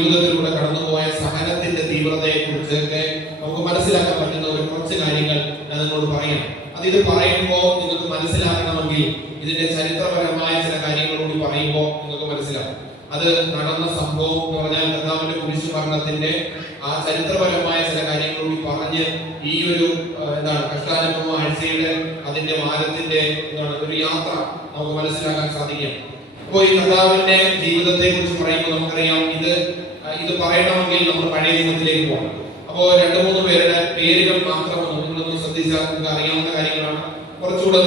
ജീവിതത്തിലൂടെ കടന്നുപോയ സഹനത്തിന്റെ തീവ്രതയെ കുറിച്ചൊക്കെ നമുക്ക് മനസ്സിലാക്കാൻ പറ്റുന്ന ഒരു കുറച്ച് കാര്യങ്ങൾ ഞാൻ നിങ്ങളോട് പറയാം. ഇത് പറയുമ്പോൾ നിങ്ങൾക്ക് മനസ്സിലാക്കണമെങ്കിൽ ഇതിന്റെ ചരിത്രപരമായ ചില കാര്യങ്ങൾ കൂടി പറയുമ്പോൾ നിങ്ങൾക്ക് മനസ്സിലാവും. അത് നടന്ന സംഭവം എന്ന് പറഞ്ഞാൽ കർത്താവിന്റെ കുരിശു മരണത്തിന്റെ ആ ചരിത്രപരമായ ചില കാര്യങ്ങൾ കൂടി പറഞ്ഞ് ഈ ഒരു കഷ്ടാനുഭവ ആഴ്ചയുടെ അതിന്റെ വാരത്തിന്റെ ഒരു യാത്ര നമുക്ക് മനസ്സിലാക്കാൻ സാധിക്കും. അപ്പോൾ ഈ കർത്താവിന്റെ ജീവിതത്തെ കുറിച്ച് പറയുമ്പോൾ നമുക്കറിയാം ഇത് പറയണമെങ്കിൽ നമ്മൾ പഴയ നിയമത്തിലേക്ക് പോകണം. അപ്പോ 2-3 പേരുടെ പേരുകൾ മാത്രം നിങ്ങളൊന്ന് ശ്രദ്ധിച്ചാൽ നിങ്ങൾക്ക് അറിയാവുന്ന കാര്യങ്ങളാണ്. കുറച്ചുകൂടെ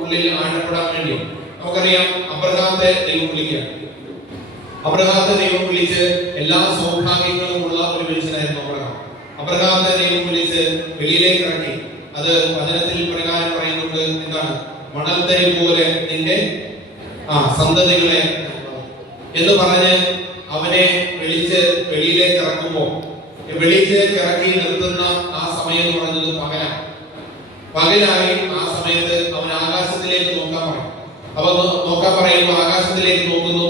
ഉള്ളിൽ ആഴപ്പെടാൻ വേണ്ടി നമുക്കറിയാം അബ്രഹാത്തെ ദൈവം വിളിക്കുകയാണ്. അബ്രഹാത്തെ ദൈവം വിളിച്ച് എല്ലാ സൗഭാഗ്യങ്ങളും ഉള്ള ഒരു മനുഷ്യനായിരുന്നു അബ്രഹാം. അബ്രഹാത്തെ ദൈവം വിളിച്ച് വെളിയിലേക്ക് ഇറക്കി. അത് വചനത്തിൽ പ്രകാരം പറയുന്നുണ്ട്, എന്താണ്? മണൽത്തരി പോലെ നിന്റെ സന്തതികളെ എന്ന് പറഞ്ഞ് അവനെ വിളിച്ച് വെളിയിലേക്ക് ഇറക്കുമ്പോൾ വെളിയിലേക്ക് ഇറക്കി നിർത്തുന്ന ആ സമയം എന്ന് പറയുന്നത് പകലായി. ആ സമയത്ത് അവൻ ആകാശത്തിലേക്ക് നോക്കാൻ പറയും. അപ്പൊ നോക്കാൻ പറയുമ്പോൾ ആകാശത്തിലേക്ക് നോക്കുന്നു.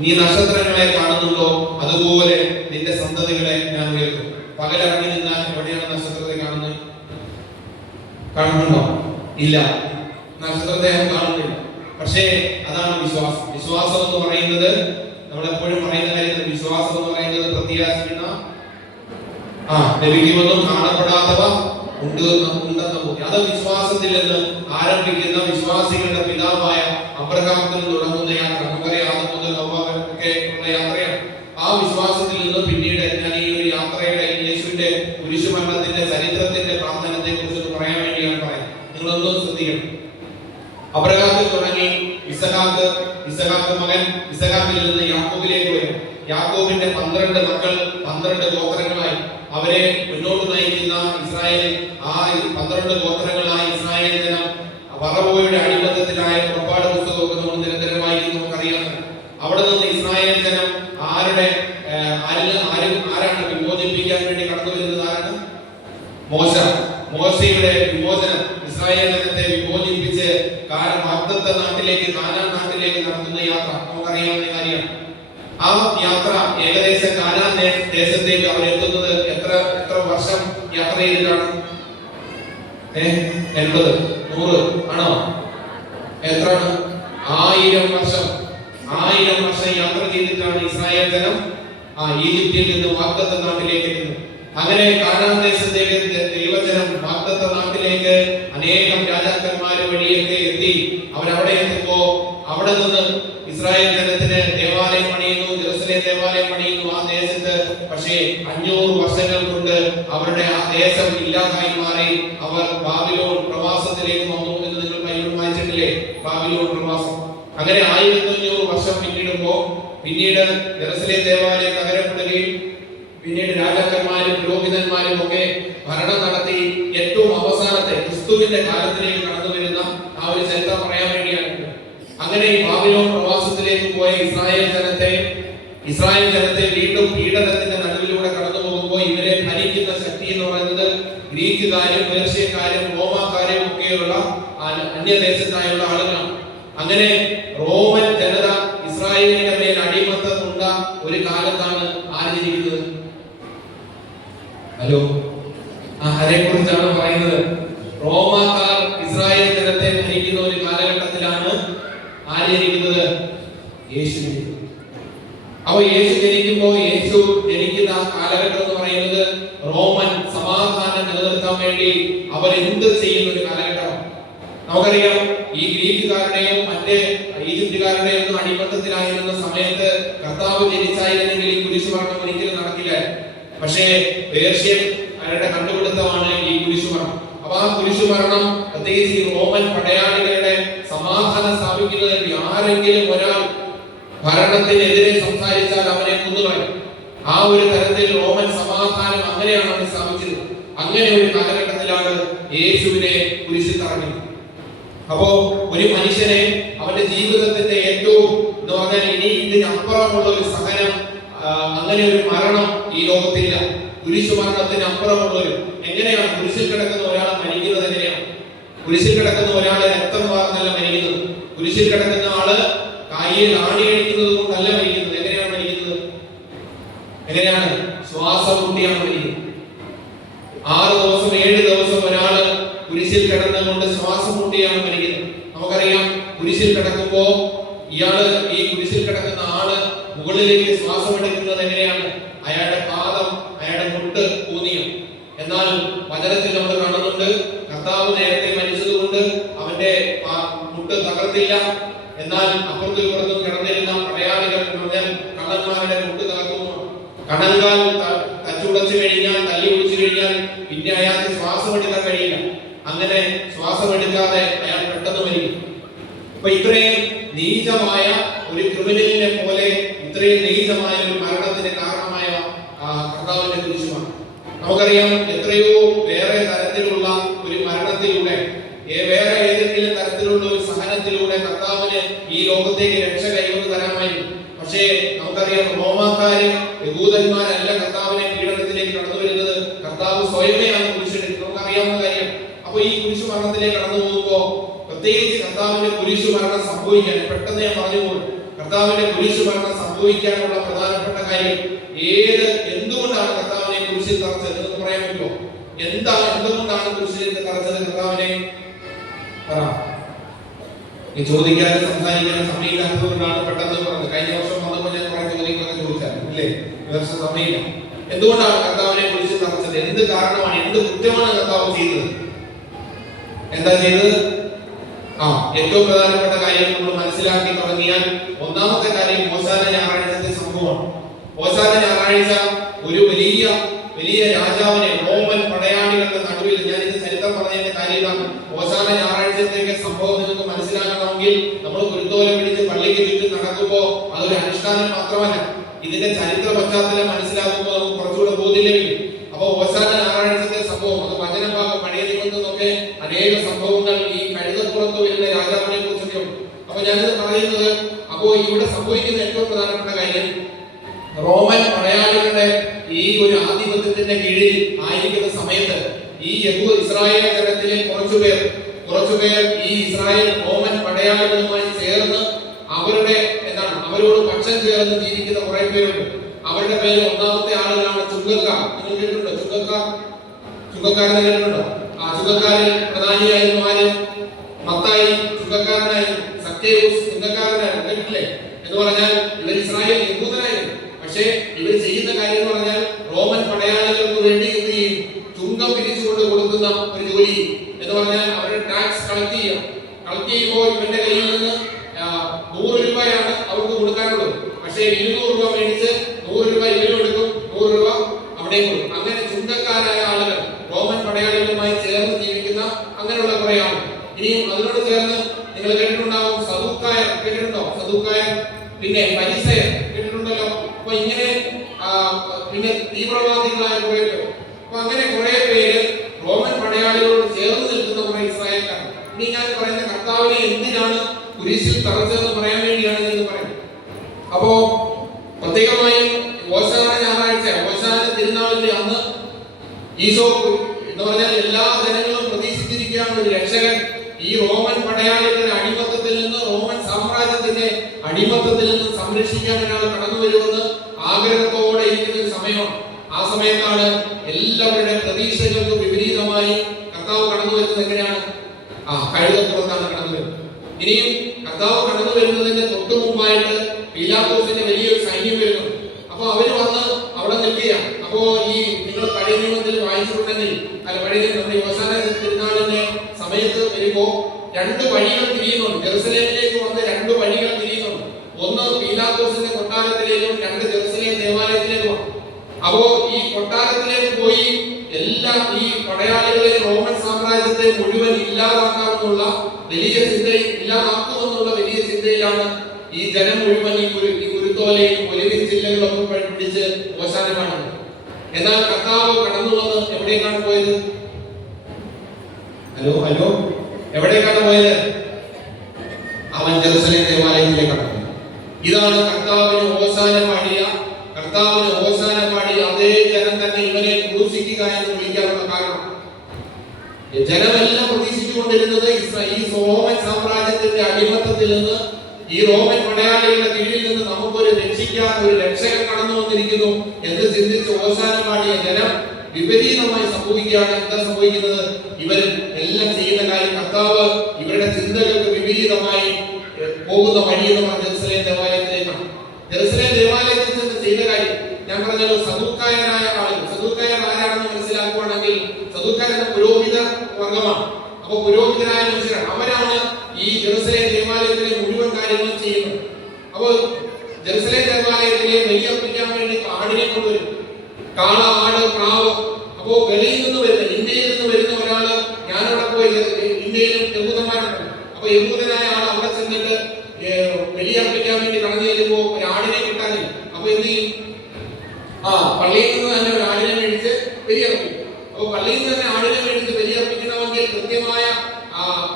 നീ നക്ഷത്രങ്ങളെ കാണുന്നുണ്ടോ? അതുപോലെ നിന്റെ സന്തതികളെ ഞാൻ ഉയർത്തും. പകലിറങ്ങി നിന്നാൽ എവിടെയാണ് നക്ഷത്രത്തെ കാണുന്നത്? കാണുന്നുണ്ടോ? ഇല്ല, നക്ഷത്രത്തെ കാണുന്നില്ല. പക്ഷേ അതാണ് വിശ്വാസം. വിശ്വാസം എന്ന് പറയുന്നത് നമ്മളെപ്പോഴും പറയുന്ന കാര്യം. വിശ്വാസം എന്ന് പറയുന്നത് പ്രത്യാശിക്കുന്ന ലഭിക്കുമെന്നും കാണപ്പെടാത്തവ ഉണ്ടെന്ന് ബോധ്യം. അത് വിശ്വാസത്തിൽ നിന്ന് ആരംഭിക്കുന്ന വിശ്വാസികളുടെ പിതാവായ അബ്രഹാമിൽ തുടങ്ങുന്ന യാത്ര. നമുക്കറിയാം ആദം മുതൽ ഹവ്വ ഒക്കെ ഉള്ള യാത്രയാണ്. ആ വിശ്വാസത്തിൽ നിന്ന് പിന്നീട് ഞാൻ ഈ ഒരു യാത്രയുടെ യേശുവിന്റെ കുരിശുമരണത്തിന്റെ ചരിത്രത്തിന്റെ പ്രാധാന്യത്തെ കുറിച്ച് പറയാൻ വേണ്ടിയാണ് പറയുന്നത്. നിങ്ങളൊന്നും ശ്രദ്ധിക്കണം. അബ്രഹാമിൽ തുടങ്ങി ഇസഹാക്ക് മകൻ, ഇസഹാക്കിൽ നിന്ന് യാക്കോബിലേക്ക് വരും. യാക്കോബിന്റെ 12 മക്കൾ 12 ഗോത്രങ്ങളായി അവരെ മുന്നോട്ട് നയിക്കുന്ന ഇസ്രായേൽ. ആ 12 ഗോത്രങ്ങളായ ഇസ്രായേൽ ജനം ഫറവോയുടെ അടിമത്തത്തിലായ പുറപ്പാട് പുസ്തകമൊക്കെ നമ്മൾ നിരന്തരം വായിക്കുന്നു, നമുക്കറിയാവുന്നത്. അവിടെ നിന്ന് ഇസ്രായേൽ ജനം ആരാണ് വിമോചിപ്പിക്കാൻ വേണ്ടി കടന്നു വരുന്നത്? ആരാണ്? മോശയുടെ വിമോചനം. ഇസ്രായേൽ ജനത്തെ വിമോചിപ്പിച്ച് വാഗ്ദത്ത നാട്ടിലേക്ക്, കാനാൻ നാട്ടിലേക്ക് നടത്തുന്ന യാത്ര നമുക്കറിയാവുന്ന കാര്യമാണ്. ആ യാത്ര ഏകദേശം കാനാൻ ദേശത്തേക്ക് അവർ എത്തുന്നത് എത്ര വർഷം യാത്ര ചെയ്തിട്ടാണ്? 80 100 ആണോ? എത്രയാണ്? 1000 വർഷം യാത്ര ചെയ്തിട്ടാണ് ഇസ്രായേൽ ജനം ഈജിപ്തിൽ നിന്ന് വാഗ്ദത്ത നാട്ടിലേക്ക് എത്തുന്നത്. അങ്ങനെ കാനാൻ ദേശത്തേക്ക് ദൈവജനം വാഗ്ദത്ത നാട്ടിലേക്ക് അനേകം രാജാക്കന്മാര് വഴിയൊക്കെ എത്തി. അവരവിടെ എത്തുമ്പോ അവിടെ നിന്ന് ഇസ്രായേൽ ജനത്തിന് ദേവാലയം പണിയുന്നു, ജെറുസലേം ദേവാലയം പണിയുന്നു ആ ദേശത്ത്. പക്ഷേ 500 വർഷങ്ങൾ കൊണ്ട് അവരുടെ ആ ദേശം ഇല്ലാതായി മാറി. അവർ ബാബിലോൺ പ്രവാസത്തിലേക്ക് വന്നു എന്ന് നിങ്ങൾ ബൈബിൾ വായിച്ചിട്ടില്ലേ? ബാബിലോൺ പ്രവാസം. അങ്ങനെ 1500 വർഷം പിന്നീട് ജെറുസലേം ദേവാലയം തകരപ്പെടുകയും പിന്നീട് രാജാക്കന്മാരും പുരോഹിതന്മാരും ഒക്കെ ഭരണം നടത്തി ഏറ്റവും അവസാനത്തെ ക്രിസ്തുവിന്റെ കാലത്തിലേക്ക് കടന്നു വരുന്ന ആ ഒരു ചരിത്രം പറയാൻ വേണ്ടിയാണ്. അങ്ങനെ ഈ ബാബിലോൺ പ്രവാസത്തിലേക്ക് പോയ ഇസ്രായേൽ ജനത്തെ വീണ്ടും പീഡനത്തിന്റെ നടുവിലൂടെ കടന്നു പോകുമ്പോൾ ഇവരെ ഭരിക്കുന്ന ശക്തി എന്ന് പറയുന്നത് ഗ്രീക്കുകാരും പേർഷ്യക്കാരും റോമാക്കാരും ഒക്കെയുള്ള അന്യദേശത്തായുള്ള ആളുകളാണ്. അങ്ങനെ റോമൻ ജനത ഇസ്രായേലിന്റെ മേൽ അടിമത്തം കൊണ്ട ഒരു കാലത്താണ് ആചരിക്കുന്നത്. ഹലോ, ആരെ കുറിച്ചാണ് പറയുന്നത്? റോമാക്കാർ ഇസ്രായേൽ ജനത്തെ ഭരിക്കുന്ന ഒരു കാലഘട്ടത്തിലാണ് ആചരിക്കുന്നത് യേശു. അപ്പൊ യേശു ജനിക്കുന്ന ആ കാലഘട്ടം എന്ന് പറയുന്നത് റോമൻ സമാധാനം നിലനിർത്താൻ വേണ്ടി അവർ എന്ത് ചെയ്യുന്ന ഒരു കാലഘട്ടമാണ്. നമുക്കറിയാം ഈ ഗ്രീക്കുകാരുടെയും മറ്റേ ഈജിപ്തുകാരുടെയും ഒന്നും അടിമത്തത്തിലായിരുന്ന സമയത്ത് കർത്താവ് ജനിച്ചായിരുന്നെങ്കിൽ ഈ കുരിശുമരണം ഒരിക്കലും നടക്കില്ല. പക്ഷേ പേർഷ്യരുടെ കണ്ടുപിടുത്തമാണ് ഈ കുരിശുമരണം. അപ്പൊ ആ കുരിശുമരണം പ്രത്യേകിച്ച് ഈ റോമൻ പടയാളികളുടെ സമാധാനം സ്ഥാപിക്കുന്നതിന് വേണ്ടി ആരെങ്കിലും ഒരാൾ ഭരണത്തിനെതിരെ സംസാരിച്ചാൽ അവനെ കൊന്നുകളയും. ആ ഒരു തരത്തിൽ റോമൻ സമാധാനം അങ്ങനെയാണ് അവർ സ്ഥാപിച്ചത്. അങ്ങനെ ഒരു കാലഘട്ടത്തിലാണ് യേശുവിനെ കുരിശിൽ തറഞ്ഞത്. അപ്പോ ഒരു മനുഷ്യനെ അവന്റെ ജീവിതത്തിന്റെ ഏറ്റവും എന്ന് പറഞ്ഞാൽ ഇനി ഇതിനപ്പുറമുള്ള ഒരു സഹനം, അങ്ങനെ ഒരു മരണം ഈ ലോകത്തില്ല. കുരിശു മരണത്തിന് അപ്പുറമുള്ളൊരു എങ്ങനെയാണ് കുരിശിൽ കിടക്കുന്ന ഒരാൾ മരിക്കുന്നത്? എങ്ങനെയാണ് കുരിശിൽ കിടക്കുന്ന ഒരാളെ രക്തം വാർന്നല്ല മരിക്കുന്നത്. കുരിശിൽ കിടക്കുന്ന ആള് കയ്യിൽ ആണിയടിക്കുന്നത് കൊണ്ടല്ല മരിക്കുന്നത്. എങ്ങനെയാണ് മരിക്കുന്നത്? എങ്ങനെയാണ്? ശ്വാസം മുട്ടിയാണ് മരിക്കുന്നത്. 6 ദിവസം 7 ദിവസം ഒരാള് കുരിശിൽ കിടന്നുകൊണ്ട് ശ്വാസം മുട്ടിയാണ് മരിക്കുന്നത്. നമുക്കറിയാം, കുരിശിൽ കിടക്കുമ്പോ ഈ കുരിശിൽ കിടക്കുന്ന ആള് മുകളിലേക്ക് ശ്വാസം എടുക്കുന്നത് എങ്ങനെയാണ്? അയാളുടെ പാദം, അയാളുടെ മുട്ട് ഊന്നിയും. എന്നാൽ വചനത്തിൽ നമ്മൾ കാണുന്നുണ്ട്, കർത്താവ് നേരത്തെ മരിച്ചതുകൊണ്ട് അവന്റെ മുട്ട് തകർത്തില്ല. എന്നാൽ അപ്പുറത്തും ഇപ്പുറത്തും കിടന്നിരുന്ന പടയാളികൾ എന്ന് പറഞ്ഞാൽ കള്ളന്മാരുടെ മുട്ട് തകർക്കുന്നു. കണങ്കാൽ തച്ചുടച്ചു കഴിഞ്ഞാൽ, തല്ലി ഒടിച്ചു കഴിഞ്ഞാൽ പിന്നെ അയാൾക്ക് ശ്വാസം എടുക്കാൻ കഴിയില്ല. അങ്ങനെ ശ്വാസം എടുക്കാതെ അയാൾ പെട്ടെന്ന് മരിക്കും. അപ്പൊ ഇത്രയും നീചമായ ഒരു ക്രിമിനലിനെ പോലെ ഇത്രയും നീചമായ ഒരു മരണത്തിന് കാരണമായ കർത്താവിന്റെ കുരിശുമാണ്. നമുക്കറിയാം, എത്രയോ വേറെ തരത്തിലുള്ള ഒരു മരണത്തിലൂടെ, വേറെ ഏതെങ്കിലും തരത്തിലുള്ള ഒരു സഹനത്തിലൂടെ കർത്താവിന് ഈ ലോകത്തേക്ക് രക്ഷ കൈവന്ന് തരാമായിരുന്നു. പക്ഷേ നമുക്കറിയാം, റോമാക്കാര്, യഹൂദന്മാരല്ല കർത്താവിനെ പീഡനത്തിലേക്ക് കടന്നു വരുന്നത്. കർത്താവ് സ്വയമേയാണ് കുരിശെടുക്കുന്നത്. നമുക്കറിയാവുന്ന കാര്യം. അപ്പൊ ഈ കുരിശു മരണത്തിലേക്ക് കടന്നു പോകുമ്പോ പ്രത്യേകിച്ച് കർത്താവിന്റെ കുരിശു മരണം സംഭവിക്കാൻ, പെട്ടെന്ന് ഞാൻ പറഞ്ഞുപോകും, കർത്താവിന്റെ കുരിശു മരണം സംഭവിക്കാനുള്ള പ്രധാനപ്പെട്ട കാര്യം എന്തുകൊണ്ടാണ് കർത്താവിനെ കുരിശിൽ തറച്ചത് എന്ന് പറയാൻ പറ്റുമോ? എന്തുകൊണ്ടാണ് കുരിശിൽ തറച്ചത് കർത്താവിനെ? ഈ ചോദിക്കാനും സംസാരിക്കാനും സമയമില്ലാത്തതുകൊണ്ടാണ് പെട്ടെന്ന് പറഞ്ഞത്. കഴിഞ്ഞ വർഷം വന്നപ്പോൾ ഞാൻ കുറെ ചോദ്യങ്ങളൊക്കെ ചോദിച്ചായിരുന്നു, ഇല്ലേ? ഈ വർഷം സമയമില്ല. എന്തുകൊണ്ടാണ് കർത്താവിനെ കുരിശിൽ തറച്ചത്? എന്ത് കാരണമാണ്, എന്ത് കുറ്റമാണ് കർത്താവ് ചെയ്തത്? എന്താ ചെയ്തത്? ഏറ്റവും പ്രധാനപ്പെട്ട കാര്യം നമ്മൾ മനസ്സിലാക്കി തുടങ്ങിയാൽ, ഒന്നാമത്തെ കാര്യം ഓശാന ഞായറാഴ്ചത്തെ സംഭവമാണ്. ഓശാന ഞായറാഴ്ച ഒരു വലിയ രാജാവിനെ, റോമൻ പടയാളികളുടെ നടുവിൽ, ഞാൻ ഇത് ചരിത്രം പറഞ്ഞതിന്റെ കാര്യം, ഓശാന ഞായറാഴ്ചത്തേക്ക് സംഭവം നിങ്ങൾക്ക് മനസ്സിലാക്കണമെങ്കിൽ നമ്മൾ കുരുത്തോലം പിടിച്ച് പള്ളിക്ക് ചുറ്റും നടക്കുമ്പോൾ അതൊരു അനുഷ്ഠാനം മാത്രമല്ല, ഇതിന്റെ ചരിത്ര പശ്ചാത്തലം മനസ്സിലാക്കുമ്പോൾ നമുക്ക് കുറച്ചുകൂടെ ബോധ്യം. അപ്പൊ ഓശാന ഞായറാഴ്ചത്തെ സംഭവം, അത് വചനഭാഗം പഴയ നിയമത്തിൽ നിന്നൊക്കെ അനേക സംഭവങ്ങൾ ഈ കഴുതപ്പുറത്ത് വരുന്ന രാജാവിനെ കുറിച്ചൊക്കെ ഉണ്ട്. അപ്പൊ ഞാനിത് പറയുന്നത്, അപ്പോ ഇവിടെ സംഭവിക്കുന്ന ഏറ്റവും പ്രധാനപ്പെട്ട കാര്യം, റോമൻ പടയാളികളുടെ ഈ ഒരു ആധിപത്യത്തിന്റെ കീഴിൽ ആയിരിക്കുന്ന സമയത്ത് ഈ ഇസ്രായേൽ ജനത്തിലെ കുറച്ചുപേർ ഈ ഇസ്രായേൽ റോമൻ പടയാളികളുമായി ചേർന്ന് അവരോട് പക്ഷം ചേർന്ന് ജീവിക്കുന്ന കുറെ പേരുണ്ട്. അവരുടെ പേര്, ഒന്നാമത്തെ ആളുകളാണ് ചുങ്കക്കാർ. നിങ്ങൾ കേട്ടിട്ടുണ്ടോ? ചുങ്കക്കാരനെ കേട്ടിട്ടുണ്ടോ? ചുങ്കക്കാരിൽ പ്രധാനിയായിരുന്നു ആര്? മത്തായി ചുങ്കക്കാരനായിരുന്നു, സക്കേയൂസ് ചുങ്കക്കാരനായിരുന്നു. കേട്ടിട്ടില്ലേ? എന്ന് പറഞ്ഞാൽ ഇവർ ഇസ്രായേൽ യഹൂദനായിരുന്നു. പക്ഷേ ഇവർ ചെയ്യുന്ന കാര്യം എന്ന് പറഞ്ഞാൽ റോമൻ പടയാളികൾക്ക് വേണ്ടി എന്ത് ചെയ്യും? ചുങ്കം പിരിച്ചുകൊണ്ട് കൊടുക്കുന്ന ഒരു ജോലി. എന്ന് പറഞ്ഞാൽ അവരുടെ ടാക്സ് കളക്ട് ചെയ്യുമ്പോൾ ഇവന്റെ കയ്യിൽ നിന്ന് 100 രൂപയാണ് അവർക്ക് കൊടുക്കാനുള്ളത്. പക്ഷേ 200 രൂപ മേടിച്ച് 100 രൂപ ഇവരും എടുക്കും, 100 രൂപ അവിടെയും കൊടുക്കും. അങ്ങനെ ചുങ്കക്കാരായ ആളുകൾ, റോമൻ പടയാളികളുമായി ചേർന്ന് ജീവിക്കുന്ന അങ്ങനെയുള്ള കുറെ ആളുകൾ. ഇനിയും അതിനോട് ചേർന്ന് നിങ്ങൾ കേട്ടിട്ടുണ്ടാവും സദൂക്കായർ. കേട്ടിട്ടുണ്ടോ? സദൂക്കായർ. പിന്നെ ഫരിസയർ കേട്ടിട്ടുണ്ടല്ലോ. അപ്പൊ ഇങ്ങനെ പിന്നെ തീവ്രവാദികളായ കുറെ പേര്. അപ്പൊ അങ്ങനെ കുറെ പേര് റോമൻ പടയാളികളോട് ചേർന്ന് നിൽക്കുന്ന കുറെ ഇസ്രായേൽക്കാർ. ഇനി ഞാൻ പറയുന്ന കർത്താവിനെ എന്തിനാണ് കുരിശിൽ തറച്ചതെന്ന് പറയാൻ വേണ്ടിയാണ് ഞാൻ പറയുന്നത്. അപ്പോ പ്രത്യേകമായും ഓശാന ഞായറാഴ്ച, ഓശാന തിരുനാളിന്റെ അന്ന് ഈശോ എന്ന് പറഞ്ഞാൽ എല്ലാ ജനങ്ങളും പ്രതീക്ഷിച്ചിരിക്കുകയാണ് ഒരു രക്ഷകൻ ഈ റോമൻ പടയാളികളുടെ അടിമത്തത്തിൽ നിന്ന്, റോമൻ സാമ്രാജ്യത്തിന്റെ അടിമത്തത്തിൽ നിന്ന് സംരക്ഷിക്കാൻ ഒരാൾ കടന്നു വരുമെന്ന് ആഗ്രഹത്തോടെ ഇരിക്കുന്ന ഒരു സമയമാണ്. ആ സമയത്താണ് എല്ലാവരുടെ പ്രതീക്ഷകൾക്ക് വിപരീതമായി കർത്താവ് കടന്നു വരുന്നത്. എങ്ങനെയാണ്? കഴുതപ്പുറത്താണ് കടന്നു വരുന്നത്. ഇനിയും കർത്താവ് കടന്നു വരുന്നതിന്റെ തൊട്ടു മുമ്പായിട്ട് പീലാത്തോസിന്റെ വലിയൊരു സൈന്യം വരുന്നു. അപ്പൊ അവര് വന്ന് അവിടെ നിൽക്കുകയാണ്. അപ്പോ ഈ നിങ്ങൾ പഴയ നിയമത്തിൽ വായിച്ചിട്ടുണ്ടെങ്കിൽ, പഴയ നമ്മുടെ ഓശാന തിരുനാളിന്റെ സമയത്ത് വരുമ്പോ 2 വഴികൾ തിരിയുന്നുണ്ട്. ജെറുസലേമിലേക്ക് വന്ന് 2 വഴികൾ തിരിയുന്നുണ്ട്. ഒന്ന് പീലാത്തോസിന്റെ കൊട്ടാരത്തിലേക്കും, 2 ജെറുസലേം ദേവാലയത്തിലേക്കുമാണ്. അപ്പോ ഈ കൊട്ടാരത്തിലേക്ക് പോയി ഈ പടയാളികളെ, റോമൻ സാമ്രാജ്യത്തെ മുഴുവൻ ഇല്ലാതാക്കാമെന്നുള്ള വലിയ ചിന്തയിൽ, ഇല്ലാതാക്കുമെന്നുള്ള വലിയ ചിന്തയിലാണ് ഈ ജനം മുഴുവൻ ഈ കുരുത്തോലയും ഒലിവിൻ ചില്ലകളൊക്കെ പിടിച്ച് ഓശാന കാണുന്നത്. എന്നാൽ കർത്താവ് കടന്നു വന്ന് എവിടേക്കാണ് പോയത്? ഹലോ എവിടേക്കാണ് പോയത്? അവൻ ജെറുസലേം ദേവാലയത്തിലേക്കാണ് പോയത്. ഇതാണ് കർത്താവിന് ഓശാന പാടിയ അതേ ജനം തന്നെ ഇവനെ ക്രൂശിക്കുക എന്ന് വിളിക്കാനുള്ള കാരണം. ജനമെല്ലാം പ്രതീക്ഷിച്ചുകൊണ്ടിരുന്നത് ഈ റോമൻ സാമ്രാജ്യത്തിന്റെ അടിമത്തത്തിൽ നിന്ന് ഈ റോമൻ പടയാളികളുടെ കീഴിൽ നിന്ന് നമുക്കൊരു രക്ഷിക്കാൻ ഒരു രക്ഷകൻ കടന്നു വന്നിരിക്കുന്നു എന്ന് ചിന്തിച്ച് ഓശാന പാടിയ ജനം വിപരീതമായി സംഭവിക്കുകയാണ്. എന്താ സംഭവിക്കുന്നത്? ഇവർ എല്ലാം ചെയ്യുന്ന കാര്യം കർത്താവ് ഇവരുടെ ചിന്തകൾക്ക് വിപരീതമായി പോകുന്ന വഴി എന്ന് പറഞ്ഞ ജെറുസലേം ദേവാലയത്തിലേക്കാണ്. ജെറുസലേം ദേവാലയത്തിൽ ചെന്ന് ചെയ്ത കാര്യം ഞാൻ പറഞ്ഞല്ലോ. സദൂക്കായരായ ആളുകൾ, സദൂക്കായർ ആരാണെന്ന് മനസ്സിലാക്കുകയാണെങ്കിൽ സദൂക്കായർ എന്ന പുരോഹിത വർഗമാണ്. അപ്പൊ പുരോഹിതരായ മനുഷ്യരാണ്. അവരാണ് ഈ ജെറുസലേം ദേവാലയത്തിലെ മുഴുവൻ കാര്യങ്ങളും ചെയ്യുന്നത്. അപ്പോൾ ജെറുസലേം ദേവാലയത്തിലെ ബലിയർപ്പിക്കാൻ വേണ്ടി ആടിനെ കൊണ്ടുവരും. കാള, ആട്, പ്രാവ്. അപ്പോ വെളിയിൽ നിന്ന് വരുന്ന, ഇന്ത്യയിൽ നിന്ന് വരുന്ന ഒരാള്, ഞാനവിടെ പോയി ഇന്ത്യയിലും യഹൂദന്മാരുണ്ട്. അപ്പൊ യഹൂദനായ ആൾ അവിടെ ചെന്നിട്ട് ബലിയർപ്പിക്കാൻ വേണ്ടി കടന്നു ചെല്ലുമ്പോ ഒരു ആടിനെ കിട്ടാനില്ല. അപ്പൊ എന്ത് ചെയ്യും? പള്ളിയിൽ നിന്ന് തന്നെ ഒരു ആടിനെ മേടിച്ച് ബലിയർപ്പിക്കും. അപ്പൊ പള്ളിയിൽ നിന്ന് തന്നെ ആടിനെ മേടിച്ച് ബലിയർപ്പിക്കണമെങ്കിൽ കൃത്യമായ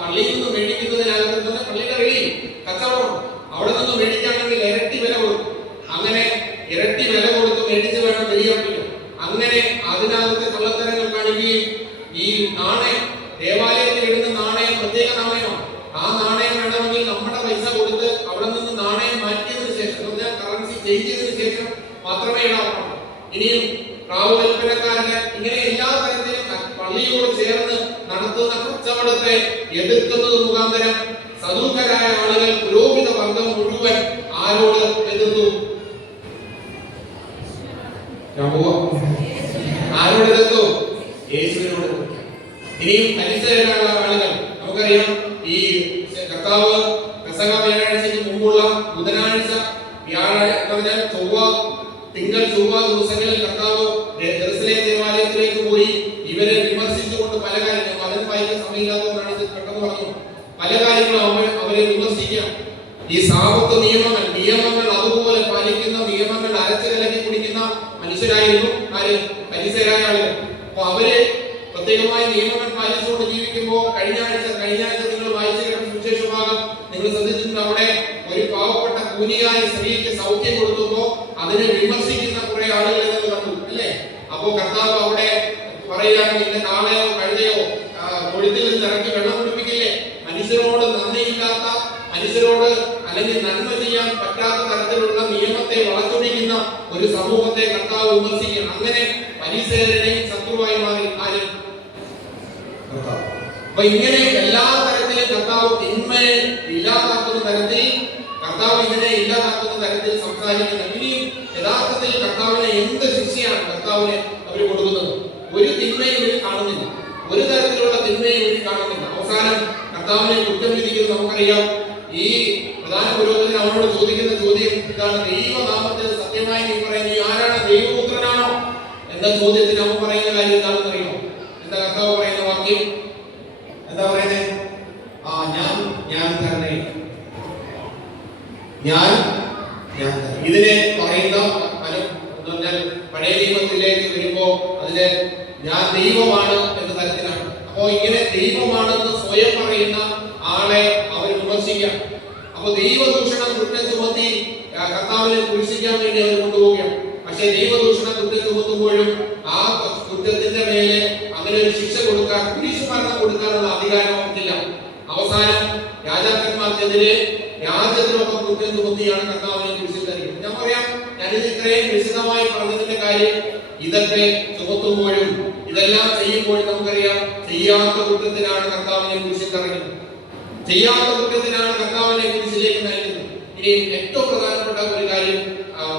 പള്ളിയിൽ നിന്ന് മേടിക്കുന്നതിനകത്ത് തന്നെ പള്ളിയുടെ റെഡി കച്ചവടം. അവിടെ നിന്ന് മേടിക്കുകയാണെങ്കിൽ ഇരട്ടി വില കൊടുക്കും. അങ്ങനെ ഇരട്ടി വില കൊടുത്ത് മേടിച്ച് വേണം ബലിയർപ്പിക്കാൻ. അങ്ങനെ അതിനകത്ത് കള്ളത്തരങ്ങൾ കാണിക്കുകയും ഈ നാണയം, ദേവാലയത്തിൽ ഇടുന്ന നാണയം പ്രത്യേക നാണയമാണ്. ആ നാണയം വേണമെങ്കിൽ നമ്മുടെ പൈസ കൊടുത്ത് അവിടെ നിന്ന് നാണയം മാറ്റിയതിനു ശേഷം, കറൻസി ചേഞ്ച് ചെയ്തതിനു ശേഷം മാത്രമേ ഇടാവുള്ളൂ. ഇനിയും പ്രാവ് വിൽപ്പനക്കാരന് ഇങ്ങനെ എല്ലാ തരത്തിലും പള്ളിയോട് ചേർന്ന് നടത്തുന്ന കച്ചവടത്തെ എതിർക്കുന്നത് മുഖാന്തരം സദൂക്കരായ ആളുകൾ, പുരോഹിത വർഗം മുഴുവൻ ആരോട് എതിർത്തു? ആരോട് എതിർത്തു? യേശുവിനോട്. ഇനിയും ഫരിസയരായ ആളുകൾ, നമുക്കറിയാം ഈ കർത്താവ് പെസഹ വ്യാഴാഴ്ചയ്ക്ക് മുമ്പുള്ള ബുധനാഴ്ച, ചൊവ്വ, തിങ്കൾ, ചൊവ്വ ദിവസങ്ങളിൽ കർത്താവ് ജെറുസലേം ദേവാലയത്തിലേക്ക് പോയി ഇവരെ വിമർശിച്ചുകൊണ്ട് പല കാര്യങ്ങളും, അതിന് വായിക്കാൻ സമയമില്ലാത്തതുകൊണ്ടാണ് ഇത് പെട്ടെന്ന് പറഞ്ഞു, പല കാര്യങ്ങളും അവരെ വിമർശിക്കാം. ഈ സാപത്ത് നിയമങ്ങൾ അതുപോലെ പാലിക്കുന്ന, നിയമങ്ങൾ അരച്ചു കലക്കി കുടിക്കുന്ന മനുഷ്യരായിരുന്നു ആര്? ഫരിസയരായ ആളുകൾ. അപ്പൊ അവര് പ്രത്യേകമായ നിയമങ്ങൾ പാലിച്ചുകൊണ്ട് ജീവിക്കുമ്പോൾ കഴിഞ്ഞ ആഴ്ച നിങ്ങൾ വായിച്ചു കേട്ട സുവിശേഷ ഭാഗം നിങ്ങൾ ശ്രദ്ധിച്ചിട്ടുണ്ട്. അവിടെ ഒരു പാവപ്പെട്ട കൂലിയായ സ്ത്രീക്ക് സൗഖ്യം കൊടുക്കുമ്പോ അതിനെ വിമർശിക്കുന്ന കുറെ ആളുകളെ നമ്മൾ കണ്ടു, അല്ലേ? അപ്പോ കർത്താവ് അവിടെ പറയുകയാണ്, നിന്റെ കാളയോ കഴുതയോ തൊഴുത്തിൽ നിന്ന് ഇറക്കി വെള്ളം കുടിപ്പിക്കില്ലേ? മനുഷ്യരോട് നന്ദിയില്ലാത്ത, മനുഷ്യരോട് അല്ലെങ്കിൽ നന്മ ചെയ്യാൻ പറ്റാത്ത തരത്തിലുള്ള നിയമത്തെ വളച്ചൊടിക്കുന്ന ഒരു സമൂഹത്തെ കർത്താവ് വിമർശിക്കണം. അങ്ങനെ ഫരിസയരുടെയും ശത്രുവായി മാറി ആര്? കർത്താവ്. അപ്പൊ ഇങ്ങനെ എല്ലാ തരത്തിലും കർത്താവ് തിന്മയെ ഇല്ലാതാക്കുന്ന തരത്തിൽ, കർത്താവ് ഇതിനെ ഇല്ലാതാക്കുന്ന തരത്തിൽ സംസാരിക്കുന്ന. ഇനിയും യഥാർത്ഥത്തിൽ കർത്താവിനെ എന്ത് ശിക്ഷയാണ് കർത്താവിനെ അവർ കൊടുക്കുന്നത്? ഒരു തിന്മയും ഇവർ കാണുന്നില്ല, ഒരു തരത്തിലുള്ള തിന്മയും ഇവർ കാണുന്നില്ല. അവസാനം കർത്താവിനെ കുറ്റം വിധിക്കുന്നത് നമുക്കറിയാം. ഈ പ്രധാന പുരോഹിതൻ അവനോട് ചോദിക്കുന്ന ചോദ്യം ഇതാണ്: ദൈവനാമത്തിൽ സത്യമായി നീ പറയുന്നത്, നീ ആരാണ്? ദൈവപുത്രനാണോ എന്ന ചോദ്യത്തിന് അവൻ പറയുന്ന കാര്യം എന്താണെന്ന് അറിയുമോ? എന്താ കർത്താവ് പറയുന്ന വാക്യം? എന്താ പറയുന്നത്? ഞാൻ തന്നെ. ഇതിനെ പറയുന്ന പഴയ നിയമത്തിലേക്ക് വരുമ്പോ അതിന് ഞാൻ ദൈവമാണ് എന്ന തരത്തിലാണ്. അപ്പോ ഇങ്ങനെ ദൈവമാണെന്ന് സ്വയം പറയുന്ന ആളെ അവർ വിമർശിക്കാം. അപ്പൊ ദൈവദൂഷണം കുറ്റം ചുമത്തി കർത്താവിനെ കുരിശിക്കാൻ വേണ്ടി അവർ കൊണ്ടുപോവുകയാണ്. പക്ഷെ ദൈവദൂഷണം കുറ്റം ചുമത്തുമ്പോഴും ആ കുറ്റത്തിന്റെ മേലെ അങ്ങനെ ഒരു ശിക്ഷ കൊടുക്കാൻ, കുരിശുമരണം കൊടുക്കാനുള്ള അധികാരം അവർക്കില്ല. അവസാനം രാജാക്കന്മാർക്കെതിരെ രാജദ്രോഹം കുറ്റം ചുമത്തിയാണ് കർത്താവിനെ കുരിശിൽ തരിക്കുന്നത്. ഞാൻ പറയാം, ഞാനിത് ഇത്രയും വിശദമായി പറഞ്ഞതിന്റെ കാര്യം, ഇതൊക്കെ ചുമത്തുമ്പോഴും ഇതെല്ലാം ചെയ്യുമ്പോഴും നമുക്കറിയാം, ചെയ്യാത്ത കുറ്റത്തിനാണ് കർത്താവിനെ കുരിശിൽ തറയുന്നത്. ചെയ്യാത്ത കുറ്റത്തിനാണ് കർത്താവിനെ കുരിശിലേക്ക് നയിക്കുന്നത്. ഇനി ഏറ്റവും പ്രധാനപ്പെട്ട ഒരു കാര്യം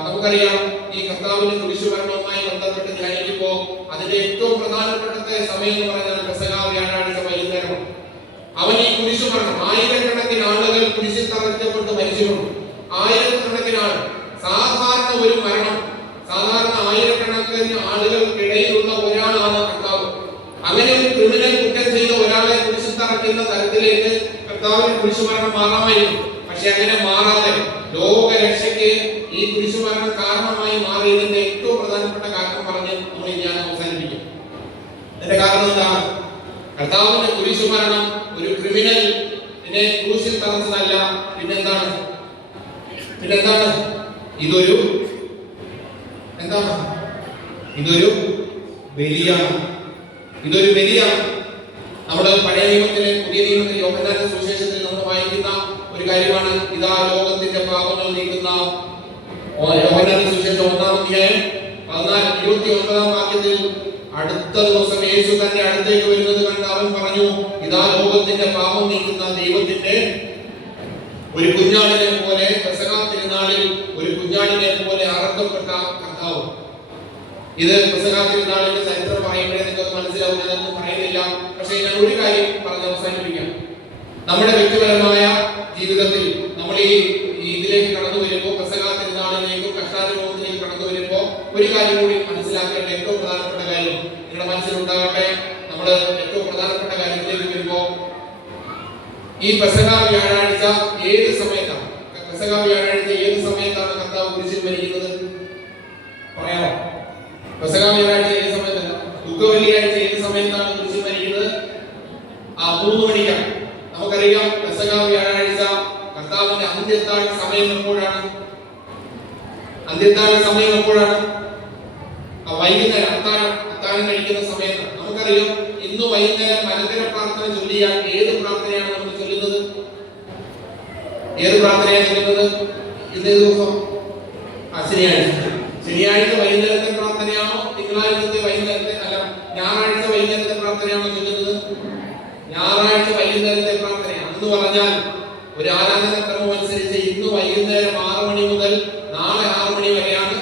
നമുക്കറിയാം, ഈ കർത്താവിന്റെ കുരിശുമരണവുമായി ബന്ധപ്പെട്ട് ധ്യാനിക്കുമ്പോൾ അതിന്റെ ഏറ്റവും പ്രധാനപ്പെട്ട സമയം എന്ന് പറയുന്നത് പെസഹ വ്യാഴാഴ്ച വൈകുന്നേരമാണ്. അവൻ ഈ കുരിശുമരണം, ആയിരക്കണക്കിന് ആളുകൾ കുരിശിൽ തറയ്ക്കപ്പെട്ട് മരിച്ചിട്ടുണ്ട്. ആയിരക്കണക്കിന് ആൾ. സാധാരണ ഒരു മരണം, സാധാരണ ആയിരക്കണക്കിന് ആളുകൾക്കിടയിലുള്ള ഒരാളാണ് കർത്താവ്. അങ്ങനെ ഒരു ക്രിമിനൽ കുറ്റം ചെയ്ത ഒരാളെ കുരിശിൽ തറയ്ക്കുന്ന തരത്തിലേക്ക് കർത്താവിന് കുരിശുമരണം മാറാമായിരുന്നു. പക്ഷെ അങ്ങനെ മാറാതെ ലോകരക്ഷയ്ക്ക് ഈ കുരിശുമരണം കാരണമായി മാറിയതിന്റെ ഏറ്റവും പ്രധാനപ്പെട്ട കാരണം പറഞ്ഞ് നമ്മൾ ഞാൻ അവസാനിപ്പിക്കും. അതിന്റെ കാരണം എന്താണ്? കർത്താവിന്റെ കുരിശുമരണം ഒരു ക്രിമിനലിനെ ക്രൂശിൽ തറച്ചതല്ല. പിന്നെന്താണ്? ഇതൊരു ബലിയാണ്. ഇതൊരു ബലിയാണ്. നമ്മുടെ പഴയ നിയമത്തിലെ, പുതിയ നിയമത്തിലെ യോഹന്നാന്റെ സുവിശേഷത്തിൽ നമ്മൾ വായിക്കുന്ന ഒരു കാര്യമാണ്. ഇതാ ലോകത്തിന്റെ പാപങ്ങൾ നീക്കുന്ന യോഹന്നാന്റെ സുവിശേഷം 1-ാം അധ്യായം 29-ാം വാക്യത്തിൽ അടുത്ത ദിവസം യേശു തന്റെ അടുത്തേക്ക് വരുന്നത് കണ്ട് അവൻ പറഞ്ഞു, ഇതാ ലോകത്തിന്റെ പാപം നീക്കുന്ന ദൈവത്തിന്റെ ഒരു കുഞ്ഞാടിനെ പോലെ, പെസഹ തിരുനാളിൽ ഒരു കുഞ്ഞാടിനെ പോലെ അറക്കപ്പെട്ട കർത്താവ്. ഇത് പെസഹ തിരുനാളിന്റെ ചരിത്രം പറയുമ്പോഴേ നിങ്ങൾക്ക് മനസ്സിലാവും, ഇതൊന്നും പറയുന്നില്ല. പക്ഷേ ഞാൻ ഒരു കാര്യം പറഞ്ഞ് അവസാനിപ്പിക്കാം. നമ്മുടെ വ്യക്തിപരമായ ജീവിതത്തിൽ നമ്മൾ ഈ ഇതിലേക്ക് കടന്നു വരുമ്പോൾ, പെസഹ തിരുനാളിലേക്കും കഷ്ടാനുഭവത്തിലേക്ക് കടന്നു വരുമ്പോൾ ഒരു കാര്യം കൂടി മനസ്സിലാക്കേണ്ട ഏറ്റവും പ്രധാനപ്പെട്ട കാര്യം നിങ്ങളുടെ മനസ്സിലുണ്ടാകട്ടെ. നമ്മൾ ഏറ്റവും പ്രധാനപ്പെട്ട കാര്യത്തിലേക്ക് വരുമ്പോൾ, ഈ പെസഹ വ്യാഴാഴ്ച ഏത് സമയത്താണ്? പെസഹ വ്യാഴാഴ്ച ഏത് സമയത്താണ് കർത്താവ് കുരിശിൽ മരിക്കുന്നത്? പറയാമോ? പെസഹ വ്യാഴാഴ്ച ഏത് സമയത്താണ്? ദുഃഖവെള്ളിയാഴ്ച ഏത് സമയത്താണ് കുരിശിൽ മരിക്കുന്നത്? 3 മണിക്കാണ്. നമുക്കറിയാം പെസഹ വ്യാഴാഴ്ച കർത്താവിന്റെ അന്ത്യത്താഴ സമയം എപ്പോഴാണ്? അന്ത്യത്താഴ സമയം എപ്പോഴാണ്? വൈകുന്നേരം അത്താഴം കഴിക്കുന്ന സമയത്ത്. നമുക്കറിയാം ഇന്ന് വൈകുന്നേരം മലങ്കര പ്രാർത്ഥന ചൊല്ലിയാൽ ഏത് പ്രാർത്ഥനയാണ് നമ്മൾ ചൊല്ലുന്നത്? ഏത് പ്രാർത്ഥനയാണ് ചൊല്ലുന്നത്? ഇന്നേ ദിവസം ശനിയാഴ്ച വൈകുന്നേരത്തെ പ്രാർത്ഥനയാണോ തിങ്കളാഴ്ചത്തെ വൈകുന്നേരത്തെ അല്ല ഞായറാഴ്ച വൈകുന്നേരത്തെ പ്രാർത്ഥനയാണോ ചൊല്ലുന്നത്? ഞായറാഴ്ച വൈകുന്നേരത്തെ പ്രാർത്ഥനയാണ്. എന്ന് പറഞ്ഞാൽ ഒരു ആരാധന ക്രമം അനുസരിച്ച് ഇന്ന് വൈകുന്നേരം 6 മണി മുതൽ നാളെ 6 മണി വരെയാണ്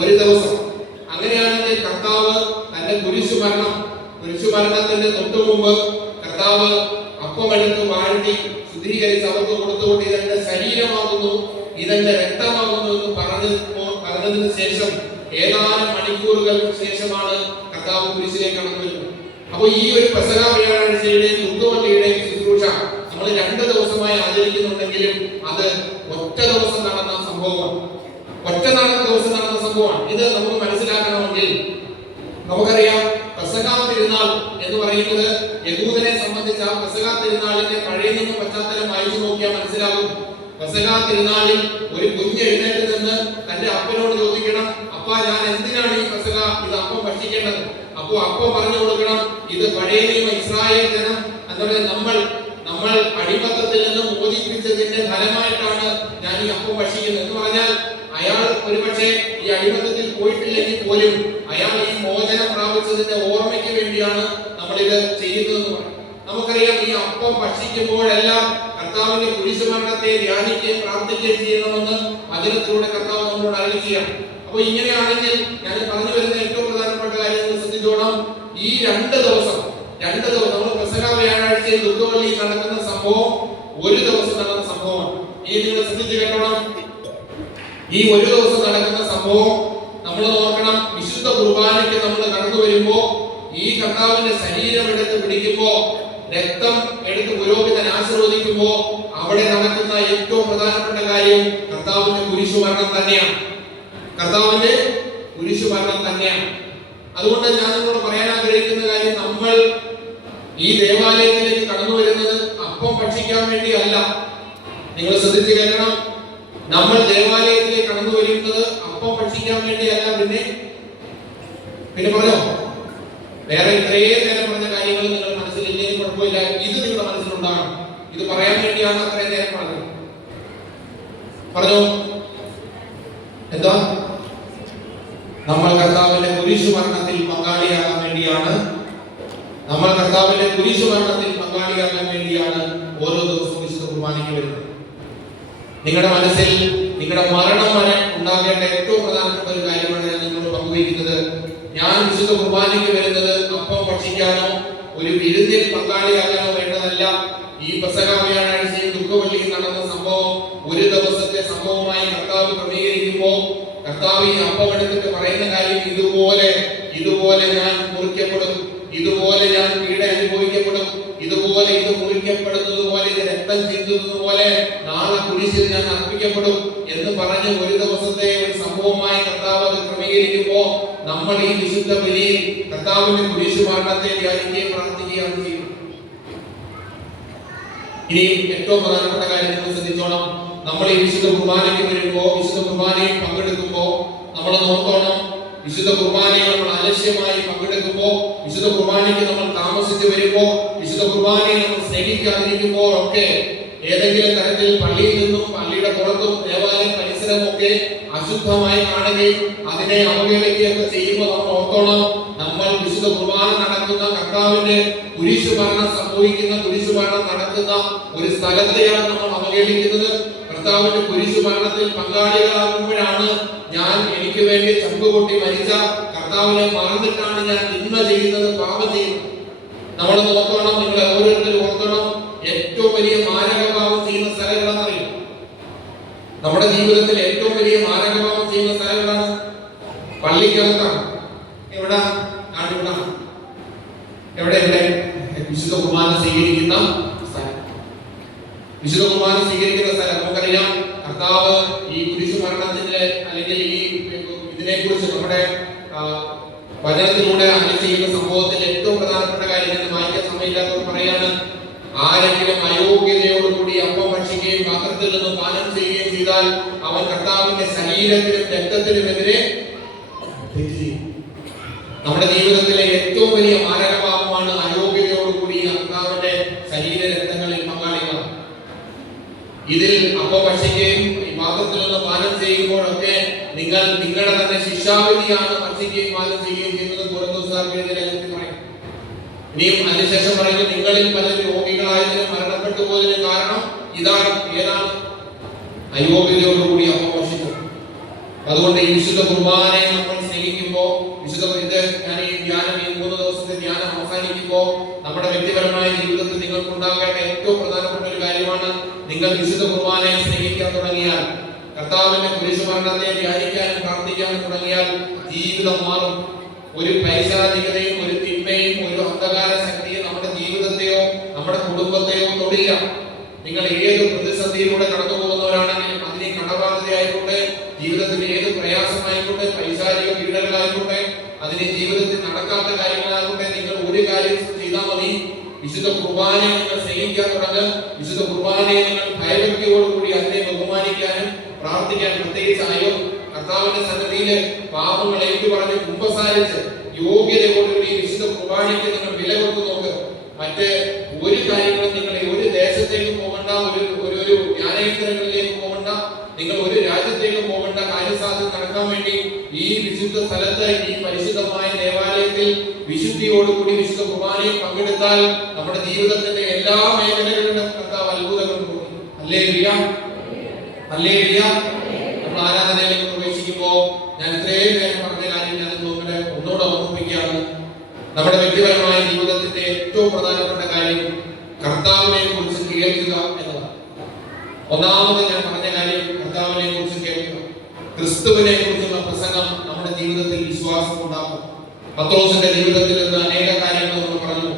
ഒരു ദിവസം. അങ്ങനെയാണെങ്കിൽ കർത്താവ് തന്റെ കുരിശുമരണത്തിന്റെ തൊട്ടു മുമ്പ് കർത്താവ് അപ്പമെടുത്ത് വാഴ്ത്തി ശുദ്ധീകരിച്ച് അവർക്ക് കൊടുത്തുകൊണ്ട് ഇതെന്റെ ശരീരമാകുന്നു, ഇതെന്റെ രക്തമാകുന്നു എന്ന് പറഞ്ഞതിന് ശേഷം ഏതാനും മണിക്കൂറുകൾക്ക് ശേഷമാണ് കർത്താവ് കുരിശിലേക്ക് കടന്നു വരുന്നത്. അപ്പോൾ ഈ ഒരു പെസഹ വ്യാഴാഴ്ചയുടെയും ദുഃഖവെള്ളിയുടെയും ശുശ്രൂഷ നമ്മൾ 2 ദിവസമായി ആചരിക്കുന്നുണ്ടെങ്കിലും അത് ഒറ്റ ദിവസം നടന്ന സംഭവമാണ്. ഇത് നമുക്ക് മനസ്സിലാക്കണമെങ്കിൽ നമുക്കറിയാം പെസഹ തിരുനാൾ എന്ന് പറയുന്നത് യഹൂദനെ സംബന്ധിച്ച പെസഹ തിരുനാളിന്റെ പഴയ നിയമ പശ്ചാത്തലം വായിച്ചു നോക്കിയാൽ മനസ്സിലാകും. പെസഹ തിരുനാളിൽ ഒരു കുഞ്ഞ് എഴുന്നേറ്റ് നിന്ന് തന്റെ അപ്പനോട് ചോദിക്കണം, അപ്പാ ഞാൻ എന്തിനാണ് ഈ പെസഹ ഇത് അപ്പം ഭക്ഷിക്കേണ്ടത്? അപ്പോ അപ്പം പറഞ്ഞു കൊടുക്കണം, ഇത് പഴയ നിയമ ഇസ്രായേൽ ജനം അതുപോലെ നമ്മൾ അടിമത്തത്തിൽ നിന്ന് മോചിപ്പിച്ചതിന്റെ ഫലമായിട്ടാണ് ഞാൻ ഈ അപ്പം ഭക്ഷിക്കുന്നത് എന്ന് പറഞ്ഞാൽ അയാൾ ഒരുപക്ഷെ ഈ അടിമത്തത്തിൽ പോയിട്ടില്ലെങ്കിൽ പോലും അയാൾ ഈ മോചനം പ്രാപിച്ചതിന്റെ ഓർമ്മയ്ക്ക് വേണ്ടിയാണ് നമ്മൾ ഇത് ചെയ്യുന്നതെന്ന് പറയും. നമുക്കറിയാം ഈ അപ്പം ഭക്ഷിക്കുമ്പോഴെല്ലാം കർത്താവിന്റെ കുരിശുമരണത്തെ ധ്യാനിക്കുകയും പ്രാർത്ഥിക്കുകയും ചെയ്യണമെന്ന് വചനത്തിലൂടെ കർത്താവ് നമ്മളോട് അറിയിക്കുകയാണ്. അപ്പൊ ഇങ്ങനെയാണെങ്കിൽ ഞാൻ പറഞ്ഞു വരുന്ന ഏറ്റവും പ്രധാനപ്പെട്ട കാര്യം ശ്രദ്ധിച്ചോണം. ഈ 2 ദിവസം നമ്മൾ പെസഹ വ്യാഴാഴ്ചയിൽ ദുഃഖവെള്ളി നടക്കുന്ന സംഭവം ഒരു ദിവസം നടന്ന സംഭവമാണ്. ഈ നിങ്ങൾ ശ്രദ്ധിച്ചു കേട്ടോണം. ഈ ഒരു ദിവസം നടക്കുന്ന സംഭവം നമ്മൾ നോക്കണം. വിശുദ്ധ കുർബാനയ്ക്ക് നമ്മൾ കടന്നു വരുമ്പോ ഈ കർത്താവിന്റെ ശരീരം എടുത്ത് പിടിക്കുമ്പോ, രക്തം എടുത്ത് പുരോഹിതൻ ആശീർവദിക്കുമ്പോ അവിടെ നടക്കുന്ന ഏറ്റവും പ്രധാനപ്പെട്ട കാര്യം കർത്താവിന്റെ കുരിശുമരണം തന്നെയാണ്. അതുകൊണ്ട് ഞാൻ നിങ്ങളോട് പറയാൻ ആഗ്രഹിക്കുന്ന കാര്യം, നമ്മൾ ഈ ദേവാലയത്തിലേക്ക് കടന്നു വരുന്നത് അപ്പം ഭക്ഷിക്കാൻ വേണ്ടിയല്ല. നിങ്ങൾ ശ്രദ്ധിച്ചു കേൾക്കണം. നമ്മൾ ദേവാലയത്തിലേക്ക് കടന്നു വരുന്നത് അപ്പം ഭക്ഷിക്കാൻ വേണ്ടിയല്ല. പിന്നെ പറഞ്ഞോ, വേറെ ഇത്രയും നേരം പറഞ്ഞ കാര്യങ്ങൾ നിങ്ങൾ മനസ്സിലില്ലെങ്കിൽ കുഴപ്പമില്ല, ഇത് നിങ്ങളുടെ മനസ്സിലുണ്ടാകണം. ഇത് പറയാൻ വേണ്ടിയാണ് അത്രയും നേരം പറഞ്ഞത്. പറഞ്ഞോ, എന്താ? നമ്മൾ കർത്താവിന്റെ കുരിശുമരണത്തിൽ പങ്കാളിയാകാൻ വേണ്ടിയാണ് ഓരോ ദിവസവും വിശുദ്ധ കുർബാനയ്ക്ക് വരുന്നത്. നിങ്ങളുടെ മനസ്സിൽ നിങ്ങളുടെ മരണം വരെ ഉണ്ടാകേണ്ട ഏറ്റവും പ്രധാനപ്പെട്ട ഒരു കാര്യമാണ് ഞാൻ നിങ്ങളോട് പങ്കുവയ്ക്കുന്നത്. ഞാൻ വിശുദ്ധ കുർബാനയ്ക്ക് വരുന്നത് അപ്പം ഭക്ഷിക്കാനോ ഒരു വിരുന്നിൽ പങ്കാളിയാകാനോ വേണ്ടതല്ല. ഈ പെസഹ വ്യാഴാഴ്ചയിൽ ദുഃഖവെള്ളിയിൽ നടന്ന സംഭവം ഒരു ദിവസത്തെ സംഭവമായി കർത്താവ് ക്രമീകരിക്കുമ്പോൾ കർത്താവ് ഈ അപ്പം എടുത്തിട്ട് പറയുന്ന കാര്യം, ഇതുപോലെ ഞാൻ മുറിക്കപ്പെടും, ഇതുപോലെ ഞാൻ പീഡ അനുഭവിക്കപ്പെടും, ഇതുപോലെ ഇത് മുറിക്കപ്പെടുന്നത് പോലെ, ഇത് രക്തം ചിന്തുന്നത് പോലെ നാളെ കുരിശിൽ ഞാൻ അർപ്പിക്കപ്പെടും എന്ന് പറഞ്ഞ് ഒരു ദിവസത്തെ ഒരു സംഭവമായി കർത്താവ് അത് ക്രമീകരിക്കുമ്പോ നമ്മൾ ഈ വിശുദ്ധ ബലിയിൽ കർത്താവിന്റെ കുരിശുമരണത്തെ ധ്യാനിക്കുകയും പ്രാർത്ഥിക്കുകയാണ് ചെയ്യുന്നത്. ഇനി ഏറ്റവും പ്രധാനപ്പെട്ട കാര്യം നിങ്ങൾ ശ്രദ്ധിച്ചോണം. നമ്മൾ ഈ വിശുദ്ധ കുർബാനയ്ക്ക് വരുമ്പോ, വിശുദ്ധ കുർബാനയിൽ പങ്കെടുക്കുമ്പോ നമ്മൾ നോക്കണം, വിശുദ്ധ വിശുദ്ധ കുർബാനയെ നമ്മൾ അലക്ഷ്യമായി പങ്കെടുക്കുമ്പോൾ, വിശുദ്ധ കുർബാനയ്ക്ക് നമ്മൾ താമസിച്ച് വരുമ്പോൾ, വിശുദ്ധ കുർബാനയെ നമ്മൾ സ്നേഹിക്കാതിരിക്കുമ്പോൾ ഒക്കെ ഏതെങ്കിലും തരത്തിൽ പള്ളിയിൽ നിന്നും പള്ളിയുടെ പുറത്തും ദേവാലയ പരിസരമൊക്കെ അശുദ്ധമായി കാണുകയും അതിനെ അവഹേളിക്കുകയൊക്കെ ചെയ്യുമ്പോൾ നമ്മൾ ഓർത്തോണം, നമ്മൾ വിശുദ്ധ കുർബാന നടക്കുന്ന കർത്താവിന്റെ കുരിശുമരണം സംഭവിക്കുന്ന, കുരിശുമരണം നടക്കുന്ന ഒരു സ്ഥലത്തെയാണ് നമ്മൾ അവഹേളിക്കുന്നത്. കർത്താവിന്റെ കുരിശുമരണത്തിൽ പങ്കാളികളാകുമ്പോഴാണ് ഞാൻ എനിക്ക് വേണ്ടി ചങ്കുപൊട്ടി മരിച്ച കർത്താവിനെ മറന്നിട്ടാണ് ഞാൻ തിന്മ ചെയ്യുന്നത്, പാപം ചെയ്യുന്നത്. നമ്മൾ നോക്കണം, നിങ്ങൾ ഓരോരുത്തരും ഓർക്കണം, ഏറ്റവും വലിയ മാരകഭാവം ചെയ്യുന്ന സ്ഥലങ്ങളെന്നറിയും. നമ്മുടെ ജീവിതത്തിൽ ഏറ്റവും വലിയ മാരകഭാവം ചെയ്യുന്ന സ്ഥലങ്ങളാണ് പള്ളിക്കകത്താണ്. എവിടെ? നാട്ടിലാണ്. എവിടെ? വിശുദ്ധ കുർബാന സ്വീകരിക്കുന്ന സ്ഥലം. വിശുദ്ധ കുർബാന സ്വീകരിക്കുന്ന സ്ഥലം നമുക്കറിയാം. കർത്താവ് ഈ കുരിശു മരണത്തിന്റെ അല്ലെങ്കിൽ ഈ ഇതിനെ കുറിച്ച് നമ്മുടെ വചനത്തിലൂടെ അല്ല ചെയ്യുന്ന സംഭവത്തിൽ ഏറ്റവും പ്രധാനപ്പെട്ട കാര്യം ഞാൻ വായിക്കാൻ സമയമില്ലാത്തവർ പറയാണ്, ആരെങ്കിലും അയോഗ്യതയോടുകൂടി അപ്പം ഭക്ഷിക്കുകയും പാത്രത്തിൽ നിന്ന് പാനം ചെയ്യുകയും ചെയ്താൽ അവൻ കർത്താവിന്റെ ശരീരത്തിനും രക്തത്തിനുമെതിരെ തെറ്റ് ചെയ്യും. നമ്മുടെ ജീവിതത്തിലെ ഏറ്റവും വലിയ മാരകപാപമാണ് അയോഗ്യതയോടുകൂടി കർത്താവിന്റെ ശരീര രക്തങ്ങളിൽ പങ്കാളികളാണ്. ഇതിൽ അപ്പം ഭക്ഷിക്കുകയും പാത്രത്തിൽ നിന്ന് പാനം ചെയ്യുമ്പോഴൊക്കെ നിങ്ങൾ നിങ്ങളുടെ തന്നെ ശിക്ഷാവിധിയാണ് ഭക്ഷിക്കുകയും പാനം ചെയ്യുകയും ചെയ്യുന്നത്. പുറത്തുസാർക്കെതിരെ പറയും. ഇനിയും അതിനുശേഷം പറയുന്നത്, നിങ്ങളിൽ പലരും രോഗികളായതിനും മരണപ്പെട്ടു പോയതിനും കാരണം ഇതാണ്. ഏതാണ്? അയോഗ്യതയോടുകൂടി അപ്പം ഭക്ഷിക്കും. അതുകൊണ്ട് ഈ വിശുദ്ധ കുർബാനയെ നമ്മൾ സ്നേഹിക്കുമ്പോൾ, വിശുദ്ധ ഞാൻ ഈ ധ്യാനം, ഈ 3 ദിവസത്തെ ധ്യാനം അവസാനിക്കുമ്പോൾ നമ്മുടെ വ്യക്തിപരമായ ജീവിതത്തിൽ നിങ്ങൾക്കുണ്ടാകേണ്ട ഏറ്റവും പ്രധാനപ്പെട്ട ഒരു കാര്യമാണ്, നിങ്ങൾ വിശുദ്ധ കുർബാനയെ സ്നേഹിക്കാൻ തുടങ്ങിയാൽ, കർത്താവിന്റെ കുരിശുമരണത്തെ ധ്യാനിക്കാനും പ്രാർത്ഥിക്കാനും തുടങ്ങിയാൽ ജീവിതം മാറും. ഒരു പൈശാചികതയും ഒരു തിന്മയും ഒരു അന്ധകാര ശക്തിയും നമ്മുടെ ജീവിതത്തെയോ നമ്മുടെ കുടുംബത്തെയോ തൊടില്ല. നിങ്ങൾ ഏത് പ്രതിസന്ധിയിലൂടെ കടന്നു പോകുന്നവരാണെങ്കിലും, അതിനെ കടബാധ്യതയായിക്കോട്ടെ, ജീവിതത്തിൽ ഏത് പ്രയാസമായിക്കോട്ടെ, പൈശാചിക പീഡകളായിക്കോട്ടെ, അതിന് ജീവിതത്തിൽ നടക്കാത്ത കാര്യങ്ങളായിക്കോട്ടെ, നിങ്ങൾ ഒരു കാര്യം ചെയ്താൽ മതി, വിശുദ്ധ കുർബാനയെ നിങ്ങൾ സ്നേഹിക്കാൻ തുടങ്ങുക. വിശുദ്ധ കുർബാനയെ നിങ്ങൾ ഭയഭക്തിയോടുകൂടി അതിനെ ബഹുമാനിക്കാനും പ്രാർത്ഥിക്കാനും, പ്രത്യേകിച്ച് കർത്താവിന്റെ സന്നിധിയില് പാപങ്ങൾ ഏറ്റുപറഞ്ഞ് കുമ്പസാരിച്ച് യോഗ്യതയോടുകൂടി വിശുദ്ധ കുർബാനയ്ക്ക് നിങ്ങൾ വില കൊടുത്തു നോക്ക്. മറ്റ് ഒരു കാര്യങ്ങളും നിങ്ങൾ ഒരു ദേശത്തേക്ക് പോകണ്ട, ഒരു ജ്ഞാനേന്ദ്രങ്ങളിലേക്ക് പോകണ്ട, നിങ്ങൾ ഒരു രാജ്യത്തേക്ക് പോകണ്ട. കാര്യസാധ്യത നടക്കാൻ വേണ്ടി ഈ വിശുദ്ധ സ്ഥലത്ത്, ഈ പരിശുദ്ധമായ ദേവാലയത്തിൽ വിശുദ്ധിയോടുകൂടി വിശുദ്ധ കുർബാനയിൽ പങ്കെടുത്താൽ നമ്മുടെ ജീവിതത്തിന്റെ എല്ലാ മേഖലകളിലും കർത്താവ് അത്ഭുതങ്ങൾ കൊടുക്കും. Hallelujah, hallelujah. നമ്മൾ ആരാധനയിലേക്ക് പ്രവേശിക്കുമ്പോൾ ഞാൻ ഇത്രയും നേരം പറഞ്ഞ കാര്യം ഞാൻ നിങ്ങളെ ഒന്നുകൂടെ ഓർമ്മിപ്പിക്കുകയാണ്. നമ്മുടെ വ്യക്തിപരമായ ജീവിതത്തിന്റെ ഏറ്റവും പ്രധാനപ്പെട്ട കാര്യം കർത്താവിനെ കുറിച്ച് കേൾക്കുക എന്നതാണ്. ഒന്നാമത് ഞാൻ പറഞ്ഞ കാര്യം കർത്താവിനെ കുറിച്ച് കേൾക്കുക. ക്രിസ്തുവിനെ കുറിച്ചുള്ള പ്രസംഗം നമ്മുടെ ജീവിതത്തിൽ വിശ്വാസം ഉണ്ടാക്കും. പത്രോസിന്റെ ജീവിതത്തിൽ നിന്ന് അനേക കാര്യങ്ങൾ നമ്മൾ പറഞ്ഞു.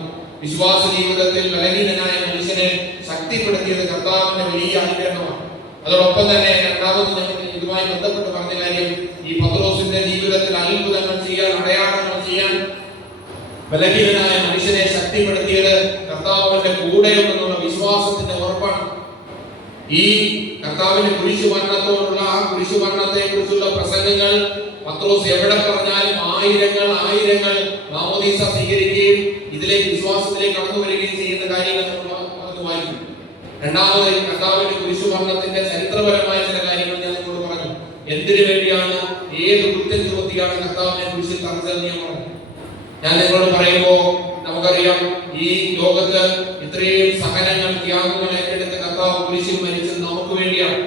വിശ്വാസ ജീവിതത്തിൽ ബലഹീനനായ മനുഷ്യനെ ശക്തിപ്പെടുത്തിയത് കർത്താവിന്റെ വലിയ അനുഗ്രഹമാണ്. അതോടൊപ്പം തന്നെ രണ്ടാമത് ഞങ്ങൾ ഇതുമായി ബന്ധപ്പെട്ട് പറഞ്ഞ കാര്യം, ഈ പത്രോസിന്റെ ജീവിതത്തിൽ അത്ഭുതങ്ങൾ ചെയ്യാൻ, അടയാളങ്ങൾ ചെയ്യാൻ ബലഹീനനായ മനുഷ്യനെ ശക്തിപ്പെടുത്തിയത് കർത്താവിന്റെ കൂടെയുണ്ടെന്നുള്ള വിശ്വാസത്തിന്റെ ഉറപ്പാണ്. ഈ കർത്താവിന്റെ കുരിശുമരണത്തോടുള്ള ആ കുരിശുമരണത്തെ കുറിച്ചുള്ള പ്രസംഗങ്ങൾ പത്രോസ് എവിടെ പറഞ്ഞാലും ആയിരങ്ങൾ മാമോദീസ സ്വീകരിക്കുകയും ഇതിലേക്ക് വിശ്വാസത്തിലേക്ക് കടന്നു വരികയും ചെയ്യുന്ന കാര്യങ്ങൾ നമ്മൾ വായിക്കും. രണ്ടാമത് കർത്താവിന്റെ കുരിശുമരണത്തിന്റെ ചരിത്രപരമായ ചില കാര്യങ്ങൾ ഞാൻ നിങ്ങളോട് പറഞ്ഞു. എന്തിനു വേണ്ടിയാണ്, ഏത് കുറ്റം ചുമത്തിയാണ് കർത്താവിനെ കുരിശിൽ തറച്ചതെന്ന് ഞാൻ പറഞ്ഞു. ഞാൻ നിങ്ങളോട് പറയുമ്പോൾ നമുക്കറിയാം, ഈ ലോകത്ത് ഇത്രയും സഹനങ്ങൾ, ത്യാഗങ്ങൾ ഏറ്റെടുത്ത കർത്താവ് കുരിശിൽ മരിച്ചത് നമുക്ക് വേണ്ടിയാണ്.